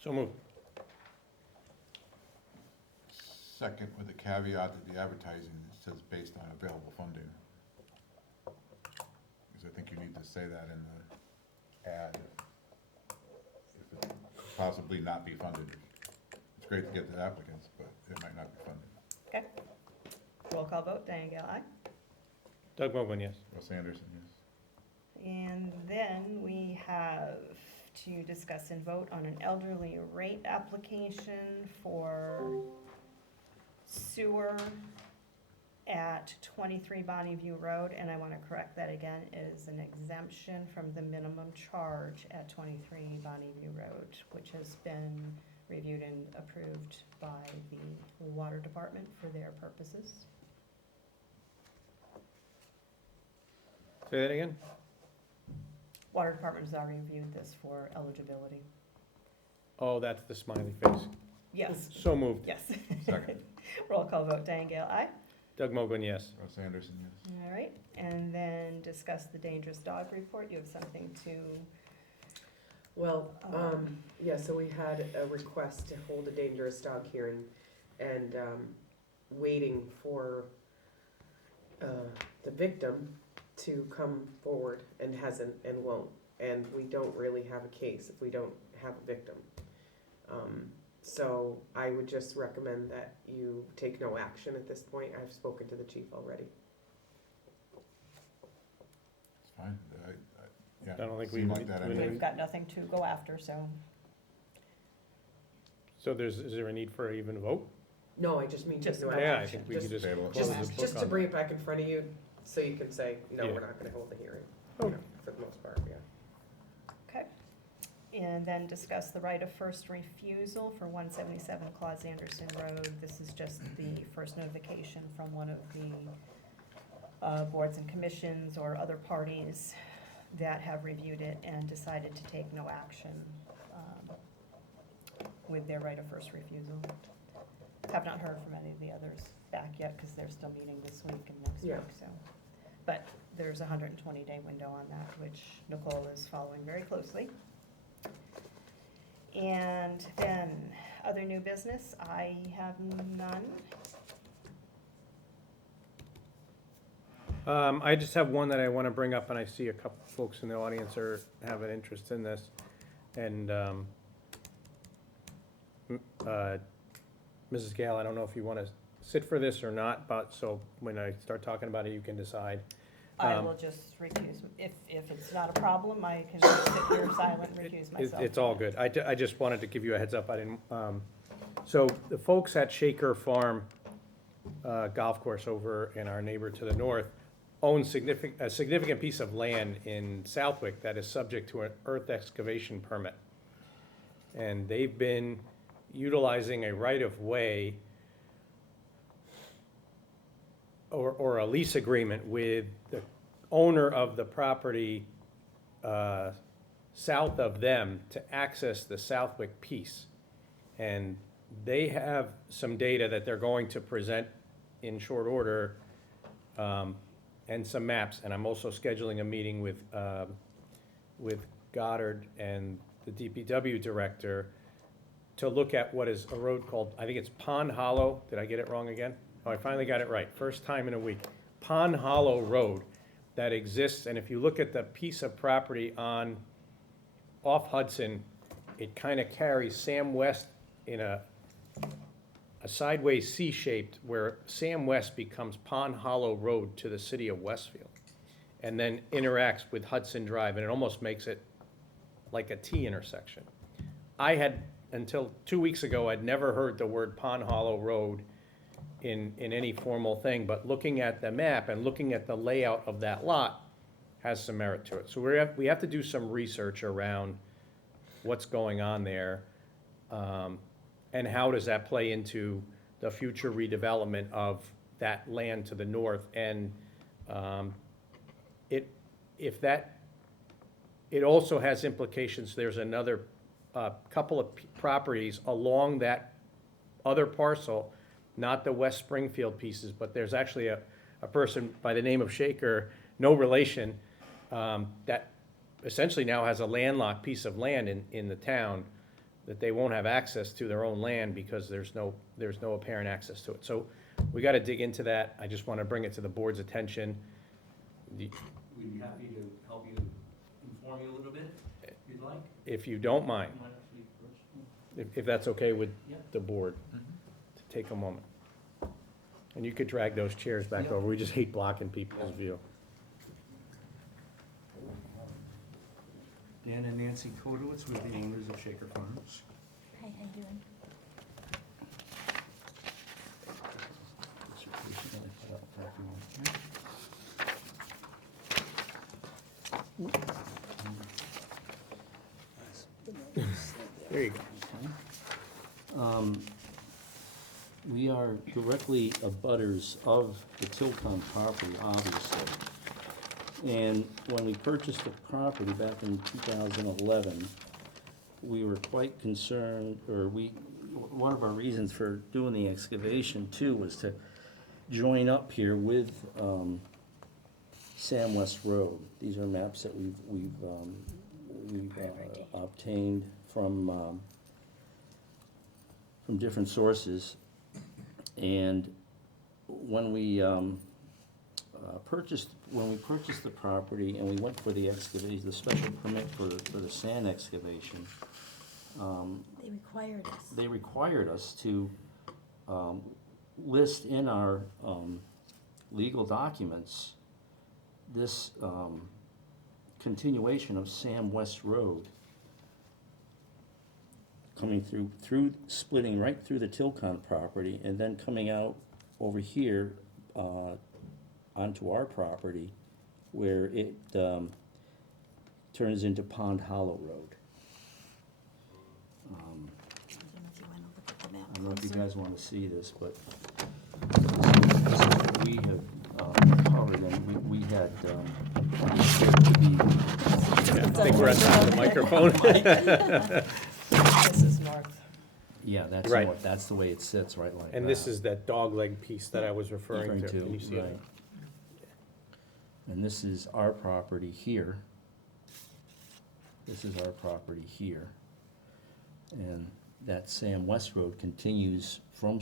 So moved. Second, with the caveat that the advertising says based on available funding. Because I think you need to say that in the ad. If it could possibly not be funded. It's great to get the applicants, but it might not be funded. Okay. Roll call vote, Diane Gale, aye. Doug Mogul, yes. Russ Anderson, yes. And then we have to discuss and vote on an elderly rate application for sewer at 23 Bonnie View Road, and I want to correct that again, is an exemption from the minimum charge at 23 Bonnie View Road, which has been reviewed and approved by the water department for their purposes. Say that again? Water department has already reviewed this for eligibility. Oh, that's the smiley face. Yes, So moved. yes. Second. Roll call vote, Diane Gale, aye. Doug Mogul, yes. Russ Anderson, yes. All right, and then discuss the dangerous dog report. You have something to, Well, yeah, so we had a request to hold a dangerous dog hearing and waiting for the victim to come forward and hasn't and won't. And we don't really have a case if we don't have a victim. So I would just recommend that you take no action at this point. I've spoken to the chief already. It's fine. Yeah. I don't think we Seemed like need- that we anyway. we've got nothing to go after, so So is there a need for even a vote? No, I just mean Just- to Yeah, I think we could just Table it. close the Just, book just to on bring that. it back in front of you, so you can say, Yeah. we're not gonna hold the hearing, Oh. for the most part, yeah. Okay. And then discuss the right of first refusal for 177 Claus Anderson Road. This is just the first notification from one of the boards and commissions or other parties that have reviewed it and decided to take no action with their right of first refusal. Have not heard from any of the others back yet, because they're still meeting this week and next week, Yeah. so. But there's a 120-day window on that, which Nicole is following very closely. And then, other new business, I have none. I just have one that I want to bring up, and I see a couple folks in the audience have an interest in this. And, Mrs. Gale, I don't know if you want to sit for this or not, but, so when I start talking about it, you can decide. I will just recuse, if it's not a problem, I can just sit here silent and recuse myself. It's all good. I just wanted to give you a heads up. I didn't, so the folks at Shaker Farm Golf Course over in our neighbor to the north own a significant piece of land in Southwick that is subject to an earth excavation permit. And they've been utilizing a right-of-way or a lease agreement with the owner of the property south of them to access the Southwick piece. And they have some data that they're going to present in short order, and some maps. And I'm also scheduling a meeting with Goddard and the DPW director to look at what is a road called, I think it's Pond Hollow. Did I get it wrong again? Oh, I finally got it right. First time in a week. Pond Hollow Road that exists, and if you look at the piece of property off Hudson, it kind of carries Sam West in a sideways C-shaped, where Sam West becomes Pond Hollow Road to the city of Westfield, and then interacts with Hudson Drive, and it almost makes it like a T intersection. I had, until 2 weeks ago, I'd never heard the word Pond Hollow Road in any formal thing, but looking at the map and looking at the layout of that lot has some merit to it. So we have to do some research around what's going on there, and how does that play into the future redevelopment of that land to the north. And it also has implications. There's another couple of properties along that other parcel, not the West Springfield pieces, but there's actually a person by the name of Shaker, no relation, that essentially now has a landlocked piece of land in the town that they won't have access to their own land because there's no apparent access to it. So we got to dig into that. I just want to bring it to the board's attention. We'd be happy to help you, inform you a little bit, if you'd like. If you don't mind, You might actually first. if that's okay with Yeah. the board, to take a moment. And you could drag those chairs back Yeah. over. We just hate blocking people's view. Dan and Nancy Kodowitz with the owners of Shaker Farms. Hi, how you doing? There you go. We are directly abutters of the Tilcon property, obviously. And when we purchased the property back in 2011, we were quite concerned, one of our reasons for doing the excavation too was to join up here with Sam West Road. These are maps that we've obtained from different sources. And when we purchased the property and we went for the excavation, the special permit for the sand excavation, They required us. they required us to list in our legal documents this continuation of Sam West Road coming splitting right through the Tilcon property, and then coming out over here, onto our property, where it, turns into Pond Hollow Road. I don't know if you wanna look at the map I don't know if you closer. guys wanna see this, but this is what we have, covered, and we had, I think we're on top of the microphone. This is north. yeah, that's Right. north, that's the way it sits, right like that. And this is that dogleg piece that I was referring to. Can you see it? Right. And this is our property here. This is our property here. And that Sam West Road continues from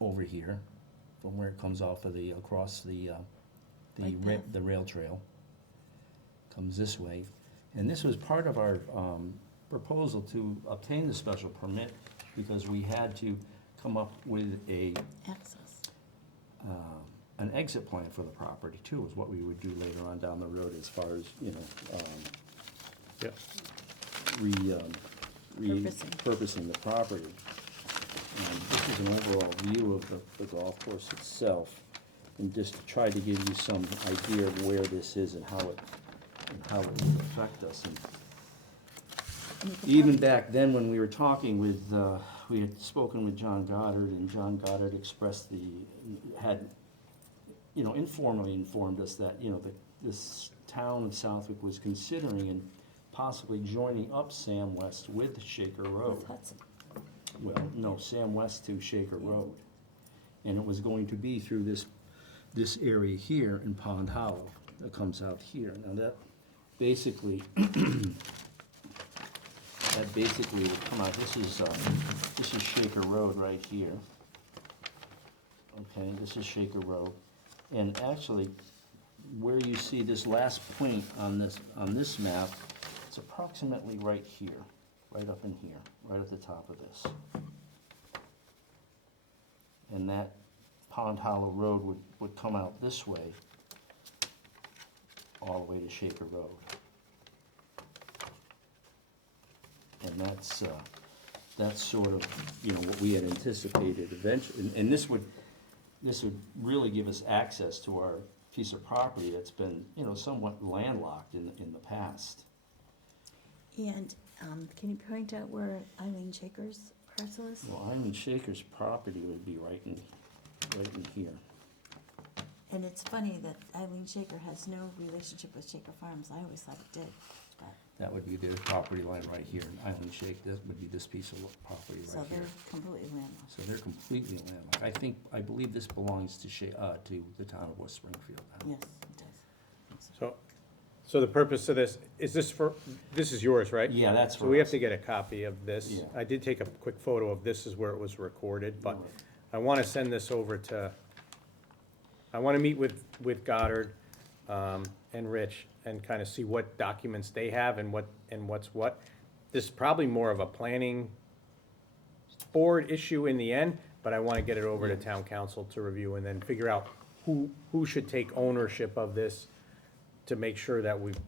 over here, from where it comes off of across the Right path. the rail trail. Comes this way. And this was part of our, proposal to obtain the special permit, because we had to come up with Access. an exit plan for the property too, is what we would do later on down the road as far as, Yep. repurposing the property. This is an overall view of the golf course itself, and just to try to give you some idea of where this is and how it will affect us. And And you can even probably- back then, when we were talking with, we had spoken with John Goddard, and John Goddard expressed informally informed us that, this town of Southwick was considering and possibly joining up Sam West with Shaker Road. With Hudson. Well, no, Sam West to Shaker Road. And it was going to be through this area here in Pond Hollow that comes out here. Now that basically, would come out, this is Shaker Road right here. Okay, this is Shaker Road. And actually, where you see this last point on this map, it's approximately right here, right up in here, right at the top of this. And that Pond Hollow Road would come out this way, all the way to Shaker Road. And that's sort of, what we had anticipated eventually, and this would really give us access to our piece of property that's been, somewhat landlocked in the past. And, can you point out where Eileen Shaker's parcel is? Well, Eileen Shaker's property would be right in here. And it's funny that Eileen Shaker has no relationship with Shaker Farms. I always thought it did, but, That would be their property line right here, and Eileen Shake, that would be this piece of property so right they're here. completely landlocked. So they're completely landlocked. I believe this belongs to to the town of West Springfield now. Yes, it does. So the purpose of this, this is yours, right? Yeah, that's So we have us. to get a copy of this. Yeah. I did take a quick photo of this is where it was recorded, but I want to send this over I want to meet with Goddard and Rich and kind of see what documents they have and what's what. This is probably more of a planning board issue in the end, but I want to get it over to town council to review and then figure out who should take ownership of this to make sure that we've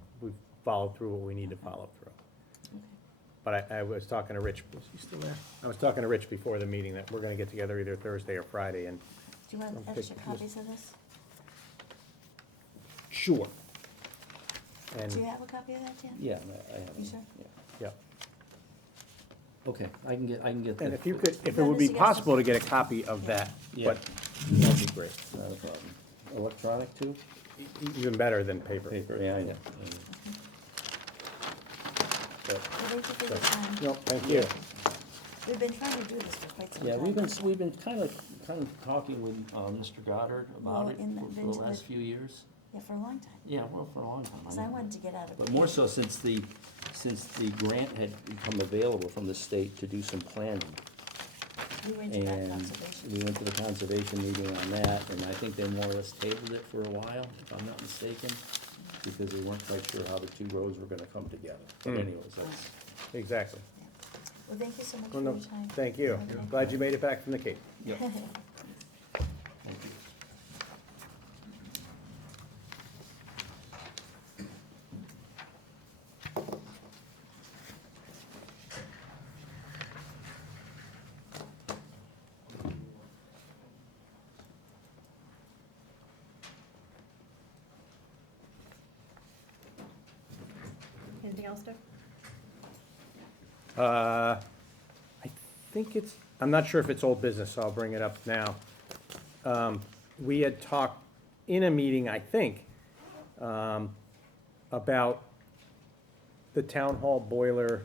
followed through what we need to follow through. Okay. But I was talking to Rich, is he still there? I was talking to Rich before the meeting that we're gonna get together either Thursday or Friday and. Do you want Okay, extra copies of this? Sure. Do you And, have a copy of that, Dan? Yeah, I have. You sure? yeah, Okay, I can get that. and if you could, if it Yeah, would be this you guys- possible to get a copy of that, Yeah. but that'd be great. Not a problem. Electronic too? Even better than paper. Paper, yeah, I know. But- Well, thank you for your time. No, thank you. We've been trying to do this for quite some time. Yeah, we've been kind of talking with, Mr. Goddard Well, about it in the- for the into last the- few years. Yeah, for a long time, Yeah, well, for a long time. because I wanted to get out of. But more so since the grant had become available from the state to do some planning. We went to that And conservation. we went to the conservation meeting on that, and I think they more or less tabled it for a while, if I'm not mistaken, because they weren't quite sure how the two roads were gonna come together. But Hmm. anyways, that's, Exactly. Well, thank you so much for Well, your no, time. thank you. Okay. Glad you made it back from the Cape. yep, thank you. else, Dick? I think I'm not sure if it's old business, so I'll bring it up now. We had talked in a meeting, I think, about the town hall boiler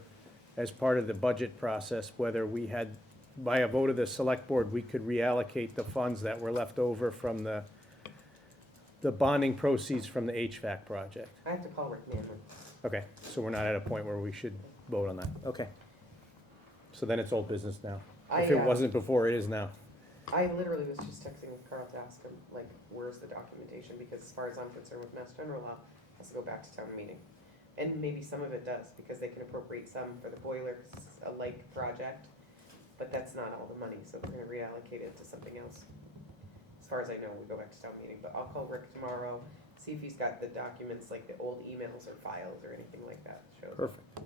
as part of the budget process, whether we had, by a vote of the select board, we could reallocate the funds that were left over from the bonding proceeds from the HVAC project. I have to call Rick Manley. Okay, so we're not at a point where we should vote on that, okay. So then it's old business now. If it wasn't before, it is now. I literally was just texting with Carl to ask him, like, where's the documentation? Because as far as I'm concerned with Mass General Law, it has to go back to town meeting. And maybe some of it does, because they can appropriate some for the boilers, a like project, but that's not all the money, so if we're gonna reallocate it to something else. As far as I know, we go back to town meeting, but I'll call Rick tomorrow, see if he's got the documents, like the old emails or files or anything like that. Shows. Perfect.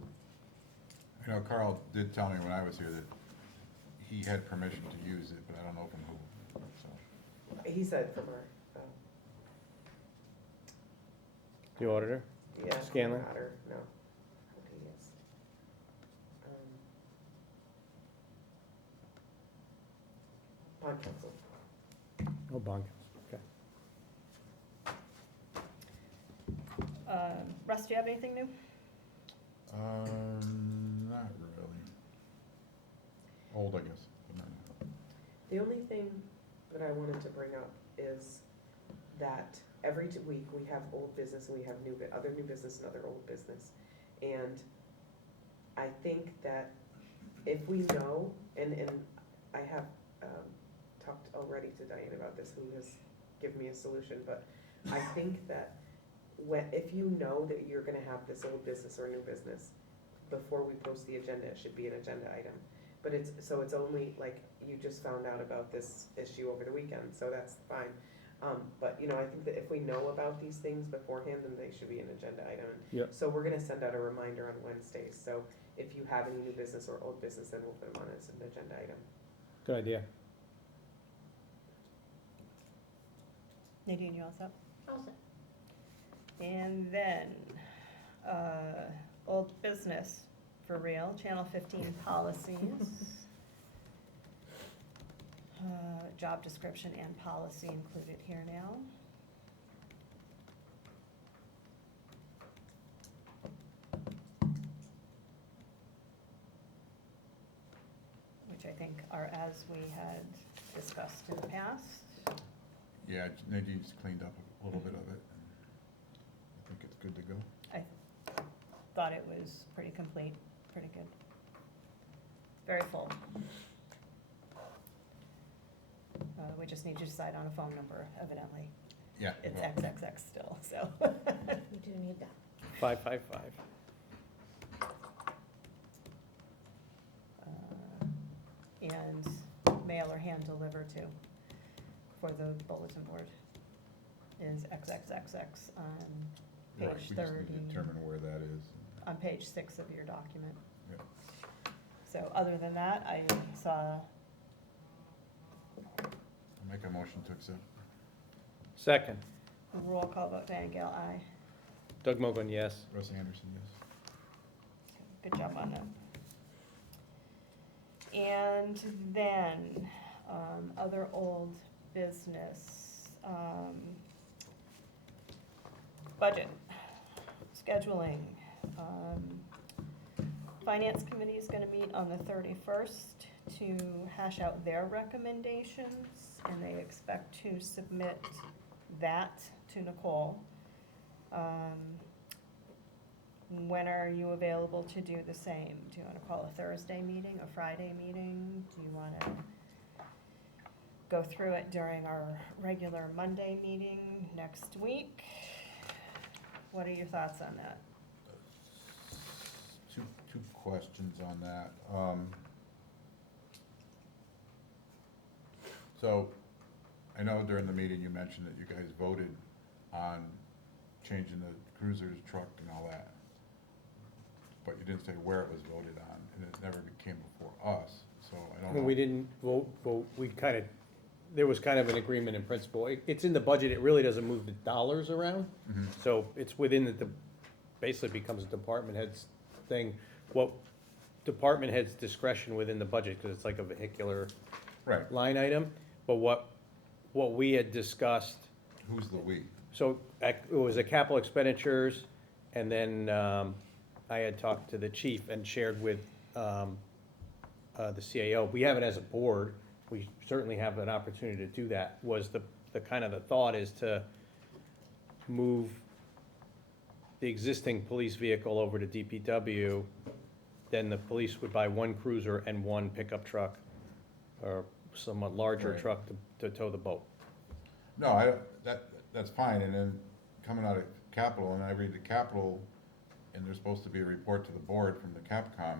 You know, Carl did tell me when I was here that he had permission to use it, but I don't know from who, so. He said from our, The auditor? yeah. Scanlon? Otter, no. Okay, yes. Bond council. Oh, bond, okay. Russ, do you have anything new? Not really. Old, I guess, but not new. The only thing that I wanted to bring up is that every week we have old business and we have other new business and other old business. And I think that if we know, and I have talked already to Diane about this, who has given me a solution, but I think that if you know that you're gonna have this old business or new business, before we post the agenda, it should be an agenda item. But it's only, like, you just found out about this issue over the weekend, so that's fine. But, you know, I think that if we know about these things beforehand, then they should be an agenda item. Yep. So we're gonna send out a reminder on Wednesdays, so if you have any new business or old business, then we'll put them on as an agenda item. Good idea. Nadine, you all set? All set. And then, old business for real, Channel 15 policies. Job description and policy included here now. Which I think are as we had discussed in the past. Yeah, Nadine's cleaned up a little bit of it. I think it's good to go. I thought it was pretty complete, pretty good. Very full. We just need to decide on a phone number, evidently. Yeah. It's well, XXX still, so. We do need that. 555. And mail or hand deliver too, for the bulletin board, is XXXX on right, page we just 30. need to determine where that is. On page 6 of your document. Yep. So other than that, I saw, I'll make a motion to accept. Second. roll call vote, Diane Gale, aye. Doug Mogul, yes. Russ Anderson, yes. Good job on that. And then, other old business, budget, scheduling. Finance committee is gonna meet on the 31st to hash out their recommendations, and they expect to submit that to Nicole. When are you available to do the same? Do you wanna call a Thursday meeting, a Friday meeting? Do you wanna go through it during our regular Monday meeting next week? What are your thoughts on that? Two questions on that. So, I know during the meeting you mentioned that you guys voted on changing the cruiser's truck and all that. But you didn't say where it was voted on, and it never came before us, so I don't know. When we didn't vote, we kind of, there was kind of an agreement in principle. It's in the budget, it really doesn't move the dollars around. Mhm. So it's within the basically becomes a department head's thing. What department head's discretion within the budget, because it's like a vehicular Right, line item. But what we had discussed, who's the we? so it was a capital expenditures, and then I had talked to the chief and shared with the CAO. We have it as a board, we certainly have an opportunity to do that, was the kind of the thought is to move the existing police vehicle over to DPW, then the police would buy one cruiser and one pickup truck, or somewhat larger Right. truck to tow the boat. No, that's fine, and then coming out of capital, and I read the capital, and there's supposed to be a report to the board from the Capcom,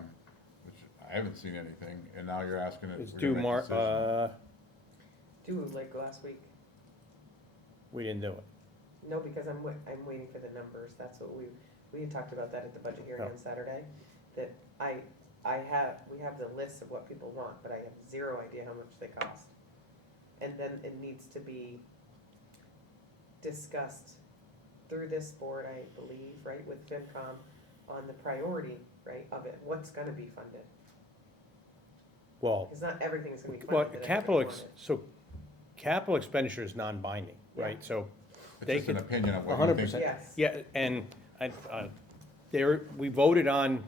which I haven't seen anything, and now you're asking if It's we're due gonna make a decision. Due like last week. We didn't do it. No, because I'm waiting for the numbers, that's what we had talked about that at the budget hearing Oh. on Saturday, that we have the list of what people want, but I have zero idea how much they cost. And then it needs to be discussed through this board, I believe, right, with FinCom, on the priority, right, of it, what's gonna be funded. Well, Because not everything is gonna be well, funded that capital, everybody wanted. so capital expenditure is non-binding, right? So It's they just an could, opinion of what you 100%. think. Yes. yeah, and we voted on,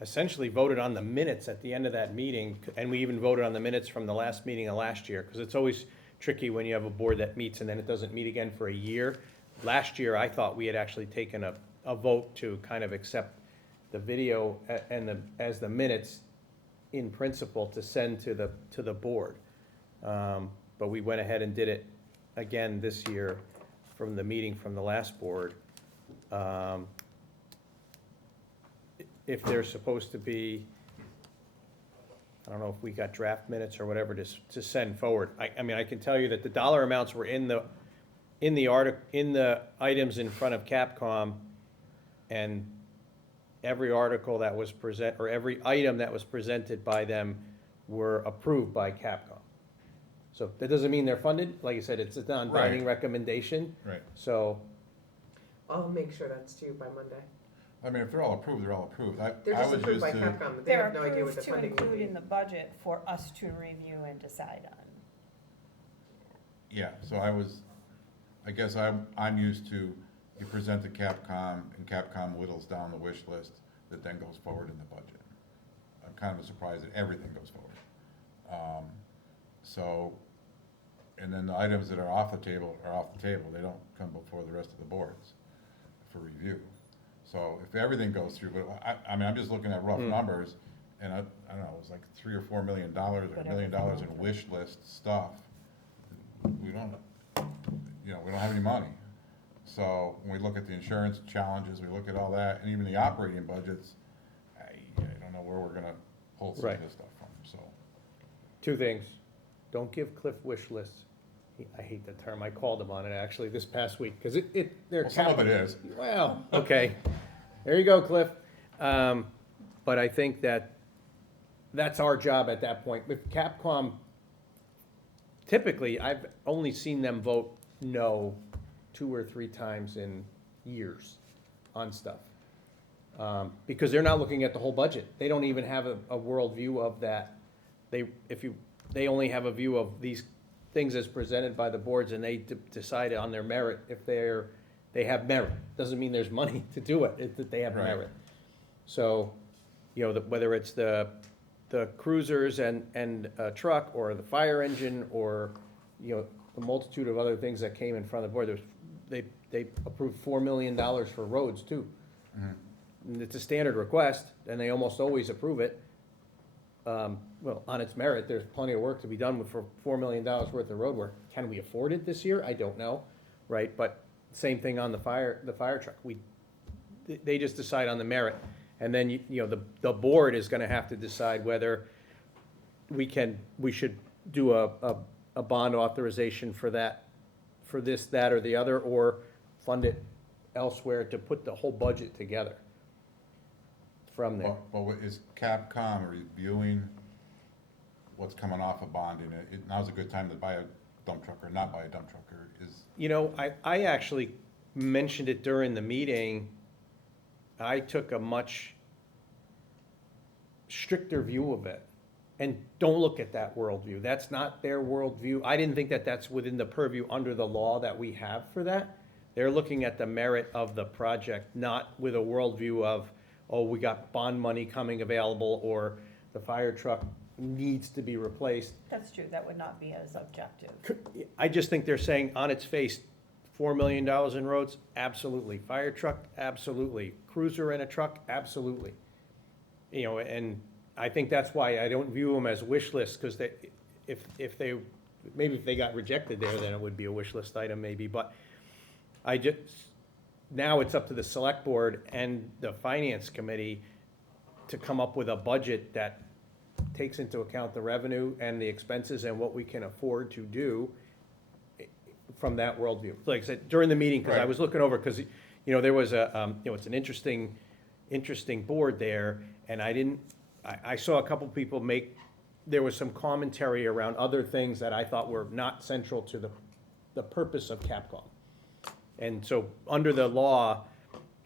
essentially voted on the minutes at the end of that meeting, and we even voted on the minutes from the last meeting of last year, because it's always tricky when you have a board that meets and then it doesn't meet again for a year. Last year, I thought we had actually taken a vote to kind of accept the video as the minutes in principle to send to the board. But we went ahead and did it again this year from the meeting from the last board. If there's supposed to be, I don't know if we got draft minutes or whatever to send forward. I mean, I can tell you that the dollar amounts were in the items in front of Capcom, and every article that was or every item that was presented by them were approved by Capcom. So that doesn't mean they're funded, like I said, it's a non-binding Right. recommendation, Right, so, I'll make sure that's due by Monday. I mean, if they're all approved, they're all approved. They're I just was approved used by to, Capcom, but they They're have no idea what approved the to funding will include be. in the budget for us to review and decide on. yeah, so I guess I'm used to, you present to Capcom, and Capcom whittles down the wish list that then goes forward in the budget. I'm kind of surprised that everything goes forward. So, and then the items that are off the table are off the table, they don't come before the rest of the boards for review. So if everything goes through, but I mean, I'm just looking at rough numbers, and I don't know, it was like $3 or $4 million or $1 million in wish list stuff. We don't, we don't have any money. So when we look at the insurance challenges, we look at all that, and even the operating budgets, I don't know where we're gonna pull some of Right. this stuff from, so. two things. Don't give Cliff wish lists. I hate the term, I called him on it actually this past week, because they're. Well, some of it is. Well, okay, there you go, Cliff. But I think that's our job at that point. With Capcom, typically, I've only seen them vote no 2 or 3 times in years on stuff. Because they're not looking at the whole budget. They don't even have a world view of that. They only have a view of these things as presented by the boards, and they decide on their merit if they have merit. Doesn't mean there's money to do it, it's that they have Right. merit. So, whether it's the cruisers and a truck, or the fire engine, or, the multitude of other things that came in front of the board, they approved $4 million for roads too. And it's a standard request, and they almost always approve it. Well, on its merit, there's plenty of work to be done for $4 million worth of road work. Can we afford it this year? I don't know, right? But same thing on the fire truck. They just decide on the merit. And then, the board is gonna have to decide whether we should do a bond authorization for this, that, or the other, or fund it elsewhere to put the whole budget together from there. But is Capcom reviewing what's coming off of bonding? Now's a good time to buy a dump truck or not buy a dump truck, or is, I actually mentioned it during the meeting, I took a much stricter view of it. And don't look at that worldview. That's not their worldview. I didn't think that that's within the purview under the law that we have for that. They're looking at the merit of the project, not with a worldview of, oh, we got bond money coming available, or the fire truck needs to be replaced. That's true, that would not be as objective. I just think they're saying on its face, $4 million in roads, absolutely. Fire truck, absolutely. Cruiser and a truck, absolutely. You know, and I think that's why I don't view them as wish lists, because they, if they, maybe if they got rejected there, then it would be a wish list item maybe, but I just, now it's up to the select board and the finance committee to come up with a budget that takes into account the revenue and the expenses and what we can afford to do from that worldview. Like I said, during the meeting, because I Right. was looking over, because, you know, there was a, you know, it's an interesting board there, and I saw a couple people there was some commentary around other things that I thought were not central to the purpose of Capcom. And so, under the law,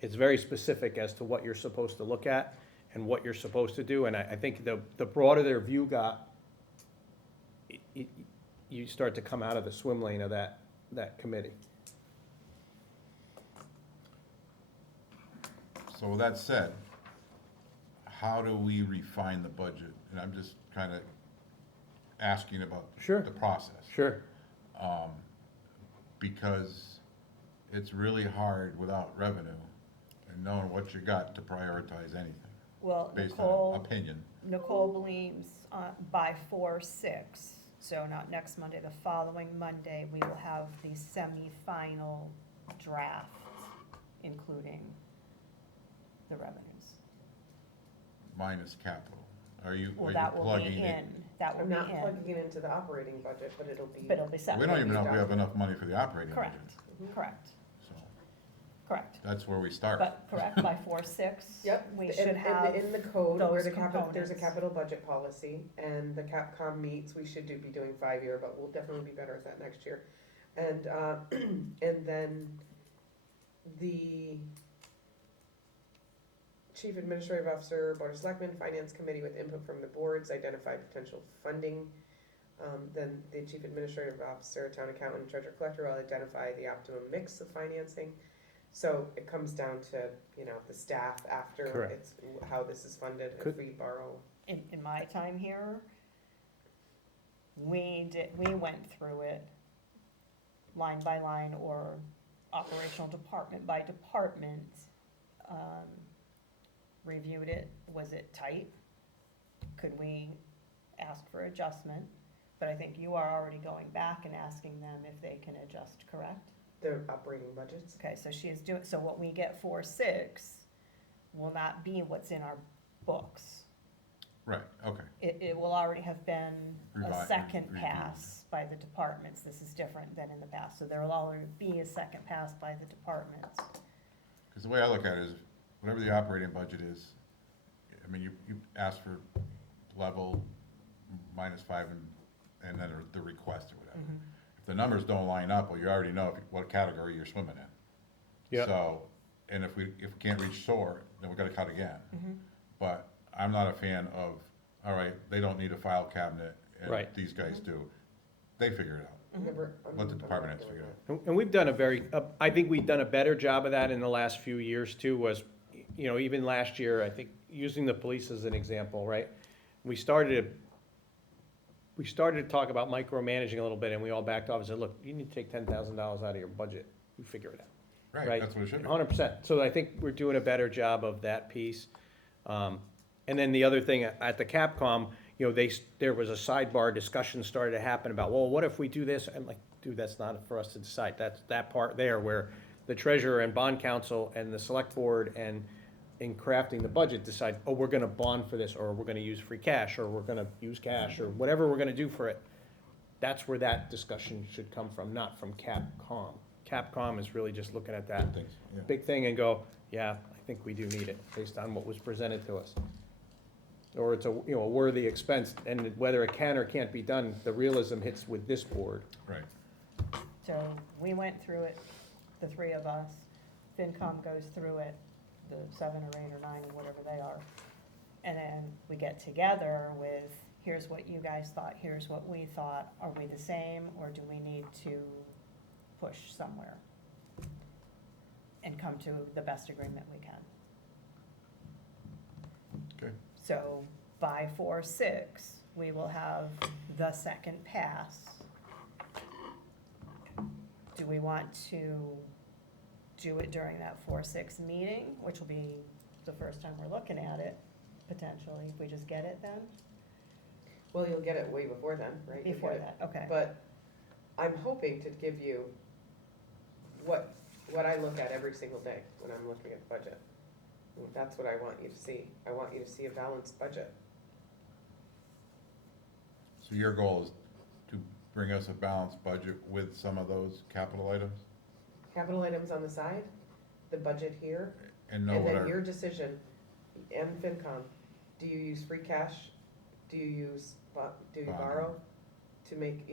it's very specific as to what you're supposed to look at and what you're supposed to do, and I think the broader their view got, you start to come out of the swim lane of that committee. So with that said, how do we refine the budget? And I'm just kind of asking about Sure. the process. Sure. Because it's really hard without revenue and knowing what you got to prioritize anything, Well, based on Nicole, opinion. Nicole believes by 4/6, so not next Monday, the following Monday, we will have the semi-final draft, including the revenues. Minus capital. Are you Well, that will be plugging it? in, that will I'm be not in, plugging it into the operating budget, but it'll be. but it'll be separate. We don't even know if we have enough money for the operating budget. Correct, correct, So correct. that's where we start. But, correct, by 4/6, Yep. we and- should and have in the code, where those the capital, there's a components. capital budget policy, and the Capcom meets, we should be doing 5-year, but we'll definitely be better at that next year. And, and then the Chief Administrative Officer, Board of Selectmen, Finance Committee with input from the boards, identify potential funding. Then the Chief Administrative Officer, Town Accountant, Treasurer Collector will identify the optimum mix of financing. So it comes down to, you know, the staff after Correct. it's, how this is funded, if Could- we borrow. in my time here, we went through it line by line or operational department by department, reviewed it, was it tight? Could we ask for adjustment? But I think you are already going back and asking them if they can adjust, correct? Their operating budgets. Okay, so she is doing, so what we get 4/6 will not be what's in our books. Right, okay. It will already have been a Revi- second reviewed. pass by the departments. This is different than in the past. So there will already be a second pass by the departments. Because the way I look at it is, whatever the operating budget is, I mean, you ask for level -5 and then the request or whatever. Mhm. If the numbers don't line up, well, you already know what category you're swimming in. Yep. So, and if we can't reach SOAR, then we gotta cut again. Mhm. But I'm not a fan of, all right, they don't need a file cabinet, and Right. these guys do. They figure it out. Mm-hmm. Let the department heads figure it out. And we've done I think we've done a better job of that in the last few years too, was, you know, even last year, I think, using the police as an example, right? We started to talk about micromanaging a little bit, and we all backed off and said, look, you need to take $10,000 out of your budget, you figure it out. Right, that's what it should be. 100%. So I think we're doing a better job of that piece. And then the other thing, at the Capcom, you know, there was a sidebar discussion started to happen about, well, what if we do this? I'm like, dude, that's not for us to decide. That's that part there where the treasurer and bond counsel and the select board and in crafting the budget decide, oh, we're gonna bond for this, or we're gonna use free cash, or we're gonna use cash, or whatever we're gonna do for it. That's where that discussion should come from, not from Capcom. Capcom is really just looking at that Things, yeah. big thing and go, yeah, I think we do need it, based on what was presented to us. Or it's a, you know, a worthy expense, and whether it can or can't be done, the realism hits with this board. Right. So we went through it, the three of us. FinCom goes through it. the 7 or 8 or 9, or whatever they are. And then we get together with, here's what you guys thought, here's what we thought, are we the same, or do we need to push somewhere? And come to the best agreement we can. Okay. So by 4/6, we will have the second pass. Do we want to do it during that 4/6 meeting, which will be the first time we're looking at it, potentially, if we just get it then? Well, you'll get it way before then, right? You'll Before get it- that, okay. But I'm hoping to give you what I look at every single day when I'm looking at the budget. That's what I want you to see. I want you to see a balanced budget. So your goal is to bring us a balanced budget with some of those capital items? Capital items on the side, the budget here, And know and what then your our, decision, and FinCom, do you use free cash? Do you use, do you Bond. borrow to make,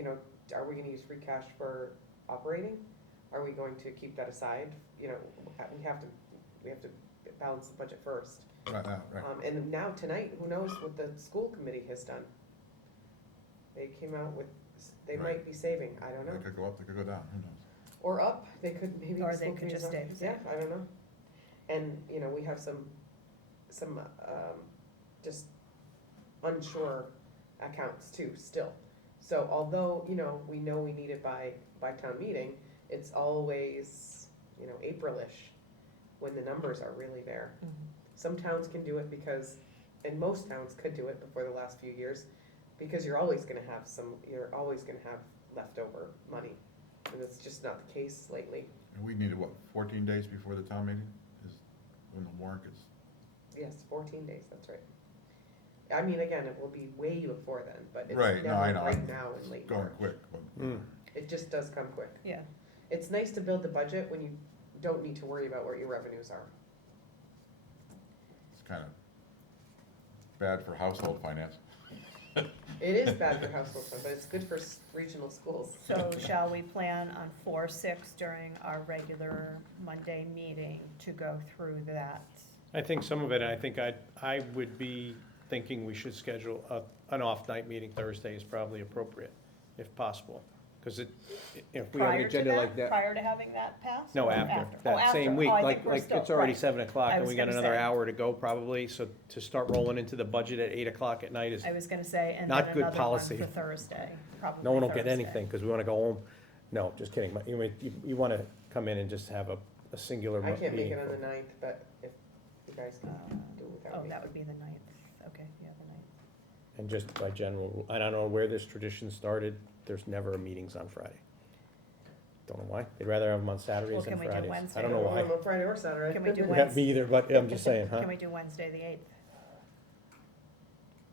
are we gonna use free cash for operating? Are we going to keep that aside? We have to balance the budget first. right. And now tonight, who knows what the school committee has done? They came out with, they Right. might be saving, I don't know. They could go up, they could go down, who knows? Or up, they could, maybe. Or the they school could just committee's stay on- the Yeah, same. I don't know. And, we have some, just unsure accounts too, still. So although, we know we need it by town meeting, it's always, April-ish when the numbers are really there. Mhm. Some towns can do it because, and most towns could do it before the last few years, because you're always gonna have leftover money. And it's just not the case lately. And we needed, what, 14 days before the town meeting is when the warrant gets, Yes, 14 days, that's right. I mean, again, it will be way before then, but it's Right, no, never I know. right now in late going March. quick, but It just does come quick. Yeah, It's nice to build the budget when you don't need to worry about what your revenues are. it's kind of bad for household finance. It is bad for household fund, but it's good for regional schools. so shall we plan on 4/6 during our regular Monday meeting to go through that? I think some of it, I would be thinking we should schedule an off-night meeting Thursday is probably appropriate, if possible. Because if we have an Prior to agenda like that. Prior to having that pass? No, or after, Oh, that after. same week, Oh, I like, think we're still- it's already right. 7 o'clock I and was we got gonna another say. hour to go probably, so to start rolling into the budget at 8 o'clock at night is, I was gonna say, and Not then good another one policy. for Thursday, probably no one will get Thursday. anything, because we want to go home. No, just kidding, but you want to come in and just have a singular I can't make meeting. it on the 9th, but if you guys can do it, that Oh, would be. that would be the 9th, okay, yeah, the 9th. And just by general, I don't know where this tradition started, there's never meetings on Friday. Don't know why, they'd rather have them on Saturdays Well, than can we do Fridays. Wednesday? I don't know why. On Friday or Saturday. Can we do Yeah, Wednesday? me either, but I'm just saying, huh? Can we do Wednesday, the 8th?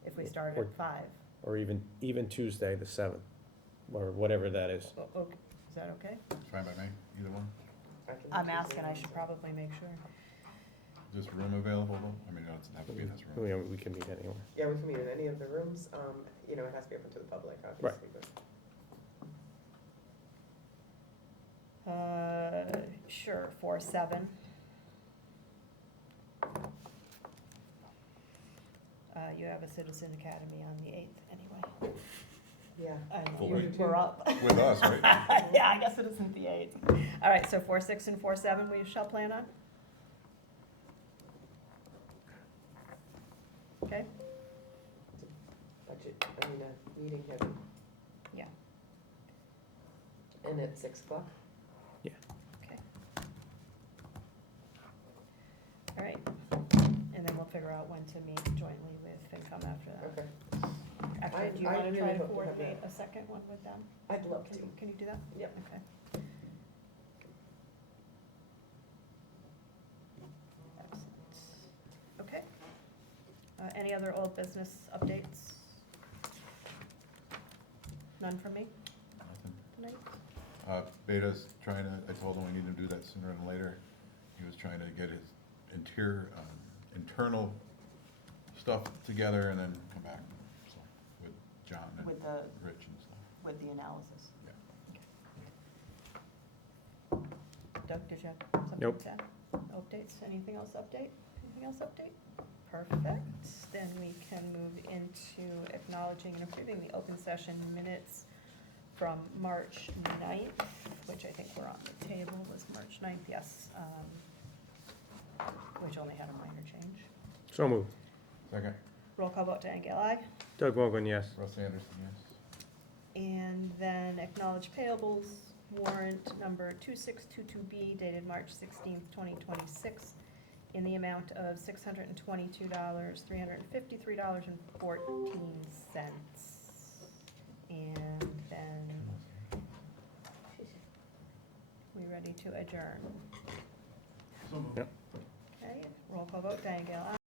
If we start Or- at 5? Or even Tuesday, the 7th, or whatever that is. Okay, is that okay? It's fine by me, either one. I can do I'm Tuesday asking, I and should Wednesday. probably make sure. Is this room available though? I mean, it doesn't have to be in this room. We can meet anywhere. Yeah, we can meet in any of the rooms. It has to be open to the public, obviously, but. Sure, 4/7. You have a Citizen Academy on the 8th anyway. Yeah. I know, Full you week. were up. With us, right? Yeah, I guess it isn't the 8th. All right, so 4/6 and 4/7 we shall plan on? Okay, Budget, meeting heavy. yeah, And at 6 o'clock? okay. All right, and then we'll figure out when to meet jointly with FinCom after that. Okay. Actually, do you I wanna really try to hope to have coordinate that. a second one with them? I'd love to. Can you do that? Yep. Okay. Excellent. Okay. Any other old business updates? None from me Nothing. tonight? Beta's trying to, I told him we need to do that sooner than later. He was trying to get his internal stuff together and then come back, so, with John and With the, Rich and stuff. with the analysis? Yeah. Okay. Doug, did you have something Nope. to add? updates, anything else update? Anything else update? Perfect, then we can move into acknowledging and approving the open session minutes from March 9th, which I think were on the table, was March 9th, yes, which only had a minor change. So moved. Second, Roll call vote, Diane Gale, aye. Doug Mogul, yes. Russ Anderson, yes. And then acknowledge payables warrant number 2622B dated March 16th, 2026, in the amount of $622,353.14. And then, we ready to adjourn? So moved. Yep. Okay, roll call vote, Diane Gale, aye.